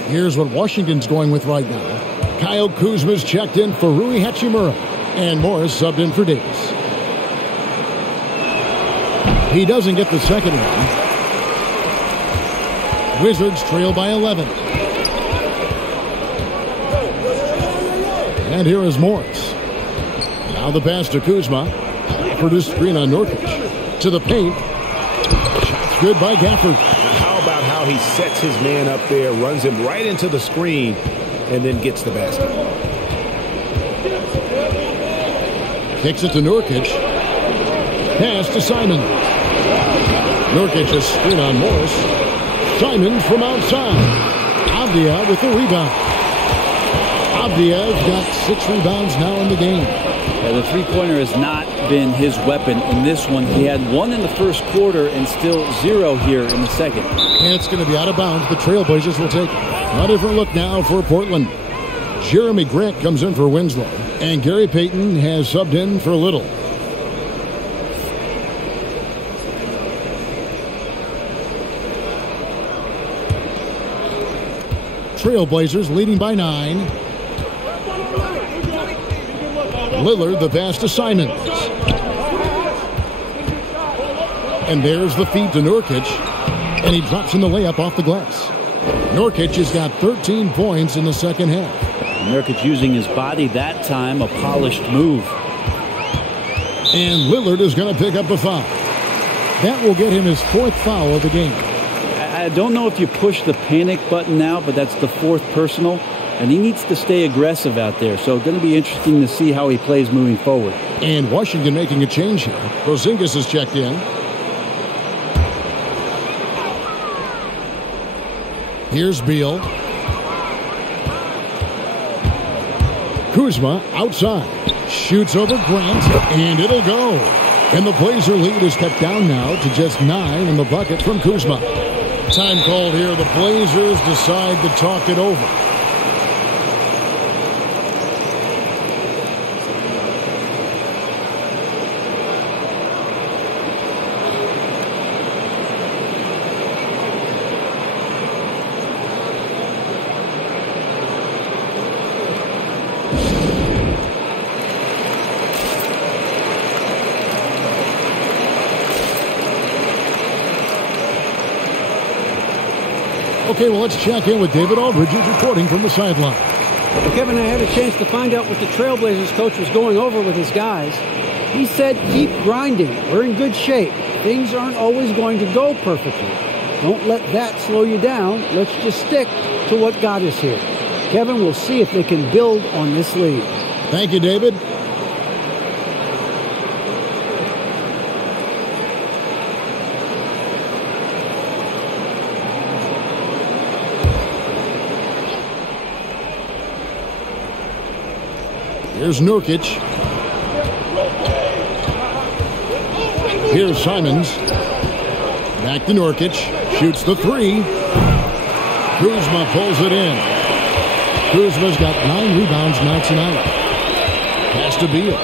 Here's what Washington's going with right now. Kyle Kuzma's checked in for Rui Hachimura, and Morris subbed in for Davis. He doesn't get the second one. Wizards trail by 11. And here is Morris. Now the pass to Kuzma. For the screen on Nurkic. To the paint. Shot's good by Gafford. How about how he sets his man up there, runs him right into the screen, and then gets the basket. Kicks it to Nurkic. Pass to Simons. Nurkic a screen on Morris. Simons from outside. Avdia with the rebound. Avdia's got 6 rebounds now in the game. Yeah, the three-pointer has not been his weapon in this one. He had 1 in the first quarter and still 0 here in the second. And it's going to be out of bounds. The Trailblazers will take a different look now for Portland. Jeremy Grant comes in for Winslow. And Gary Payton has subbed in for Little. Trailblazers leading by 9. Lillard the pass to Simons. And there's the feed to Nurkic. And he drops in the layup off the glass. Nurkic has got 13 points in the second half. Nurkic using his body that time, a polished move. And Lillard is going to pick up a foul. That will get him his 4th foul of the game. I don't know if you push the panic button now, but that's the 4th personal. And he needs to stay aggressive out there. So going to be interesting to see how he plays moving forward. And Washington making a change here. Porzingis is checked in. Here's Beal. Kuzma outside. Shoots over Grant. And it'll go. And the Blazer lead is cut down now to just 9 in the bucket from Kuzma. Time called here. The Blazers decide to talk it over. Okay, well, let's check in with David Aldridge, who's reporting from the sideline. Well, Kevin, I had a chance to find out what the Trailblazers coach was going over with his guys. He said, keep grinding. We're in good shape. Things aren't always going to go perfectly. Don't let that slow you down. Let's just stick to what got us here. Kevin, we'll see if they can build on this lead. Thank you, David. Here's Nurkic. Here's Simons. Back to Nurkic. Shoots the three. Kuzma pulls it in. Kuzma's got 9 rebounds now tonight. Pass to Beal.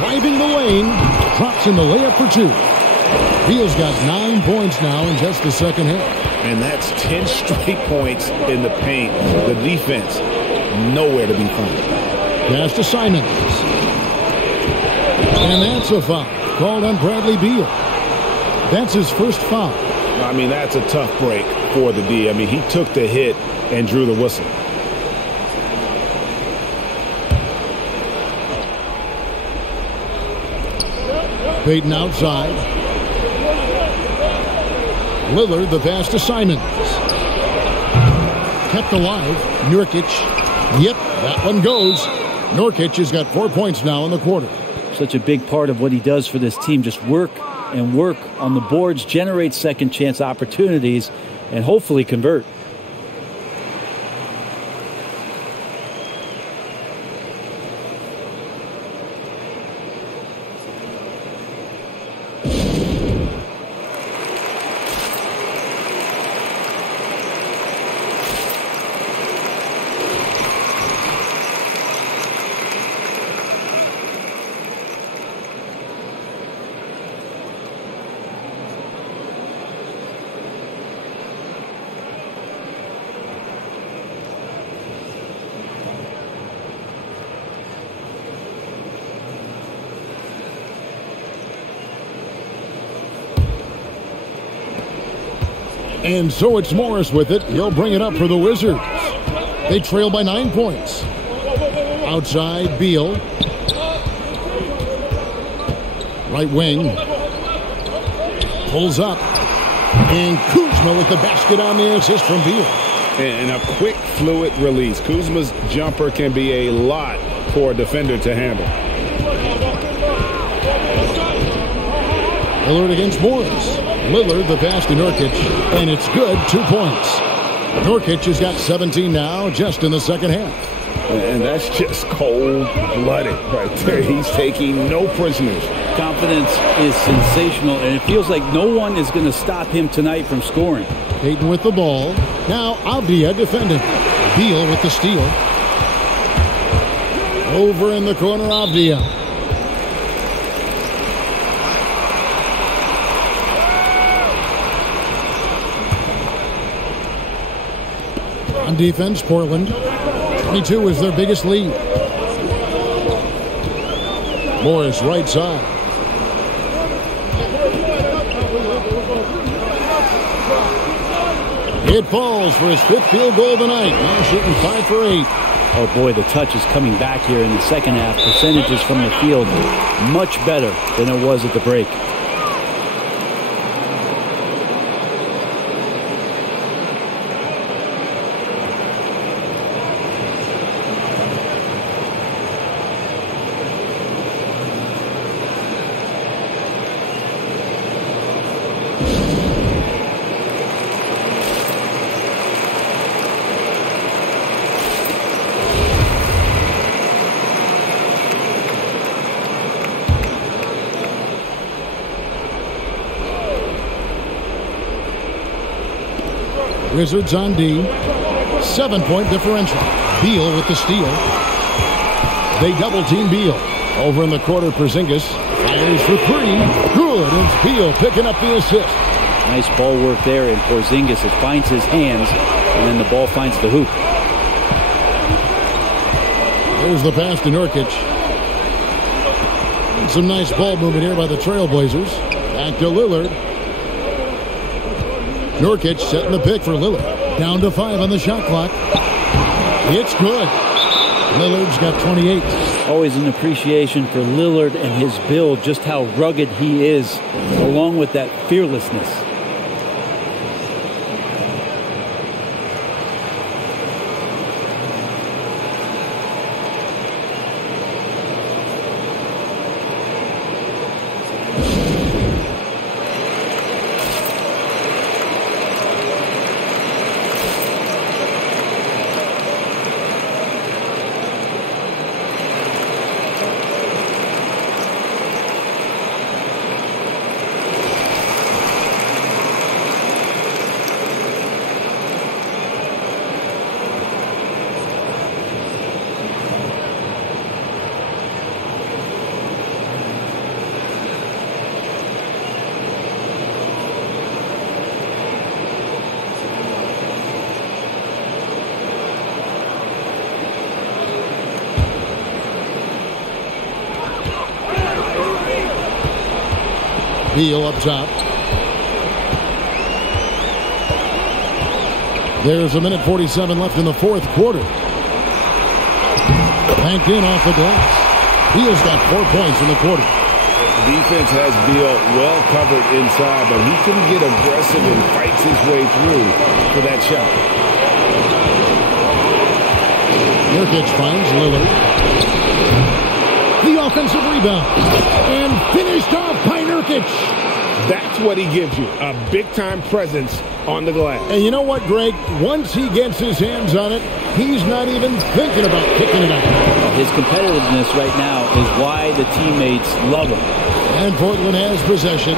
Driving the lane. Drops in the layup for 2. Beal's got 9 points now in just the second half. And that's 10 straight points in the paint. The defense, nowhere to be found. Pass to Simons. And that's a foul called on Bradley Beal. That's his first foul. I mean, that's a tough break for the D. I mean, he took the hit and drew the whistle. Payton outside. Lillard, the pass to Simons. Kept alive. Nurkic. Yep, that one goes. Nurkic has got 4 points now in the quarter. Such a big part of what he does for this team. Just work and work on the boards, generate second chance opportunities, and hopefully convert. And so it's Morris with it. He'll bring it up for the Wizards. They trail by 9 points. Outside, Beal. Right wing. Pulls up. And Kuzma with the basket on the assist from Beal. And a quick, fluid release. Kuzma's jumper can be a lot for a defender to handle. Lillard against Morris. Lillard, the pass to Nurkic, and it's good, 2 points. Nurkic has got 17 now, just in the second half. And that's just cold-blooded right there. He's taking no prisoners. Confidence is sensational, and it feels like no one is going to stop him tonight from scoring. Payton with the ball. Now Avdia defending. Beal with the steal. Over in the corner, Avdia. On defense, Portland. 22 is their biggest lead. Morris right side. It falls for his 5th field goal tonight. Now shooting 5 for 8. Oh boy, the touch is coming back here in the second half. Percentages from the field much better than it was at the break. Wizards on D. 7-point differential. Beal with the steal. They double-team Beal. Over in the corner, Porzingis fires for 3. Good. It's Beal picking up the assist. Nice ball work there, and Porzingis, it finds his hands, and then the ball finds the hoop. There's the pass to Nurkic. Some nice ball movement here by the Trailblazers. Back to Lillard. Nurkic setting the pick for Lillard. Down to 5 on the shot clock. It's good. Lillard's got 28. Always an appreciation for Lillard and his build, just how rugged he is, along with that fearlessness. Beal up top. There's 1:47 left in the fourth quarter. Banked in off the glass. Beal's got 4 points in the quarter. Defense has Beal well covered inside, but he can get aggressive and fights his way through for that shot. Nurkic finds Lillard. The offensive rebound. And finished off by Nurkic. That's what he gives you, a big-time presence on the glass. And you know what, Greg? Once he gets his hands on it, he's not even thinking about kicking it out. His competitiveness right now is why the teammates love him. And Portland has possession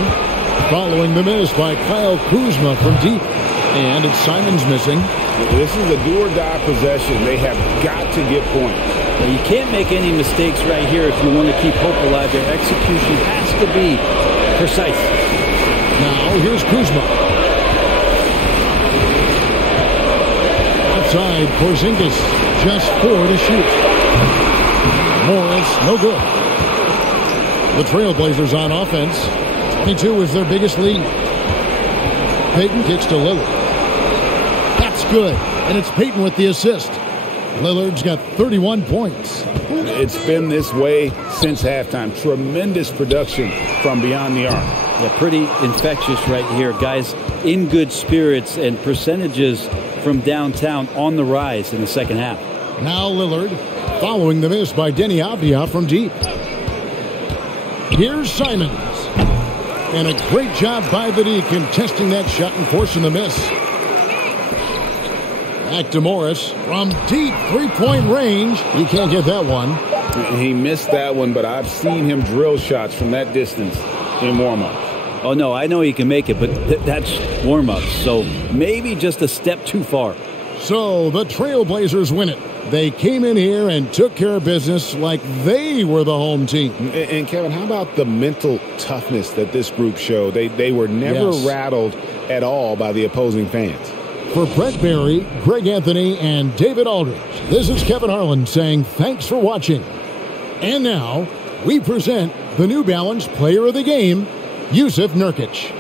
following the miss by Kyle Kuzma from deep. And it's Simons missing. This is a do-or-die possession. They have got to get points. Now, you can't make any mistakes right here if you want to keep hope alive. Their execution has to be precise. Now, here's Kuzma. Outside, Porzingis, just 4 to shoot. Morris, no good. The Trailblazers on offense. 22 is their biggest lead. Payton kicks to Lillard. That's good. And it's Payton with the assist. Lillard's got 31 points. It's been this way since halftime. Tremendous production from beyond the arc. Yeah, pretty infectious right here. Guys in good spirits and percentages from downtown on the rise in the second half. Now Lillard following the miss by Denny Avdia from deep. Here's Simons. And a great job by the D contesting that shot and forcing the miss. Back to Morris from deep three-point range. He can't get that one. He missed that one, but I've seen him drill shots from that distance in warm-ups. Oh, no, I know he can make it, but that's warm-ups. So maybe just a step too far. So the Trailblazers win it. They came in here and took care of business like they were the home team. And Kevin, how about the mental toughness that this group showed? They were never rattled at all by the opposing fans. For Brett Barry, Greg Anthony, and David Aldridge, this is Kevin Harlan saying thanks for watching. And now, we present the New Balance Player of the Game, Yusuf Nurkic.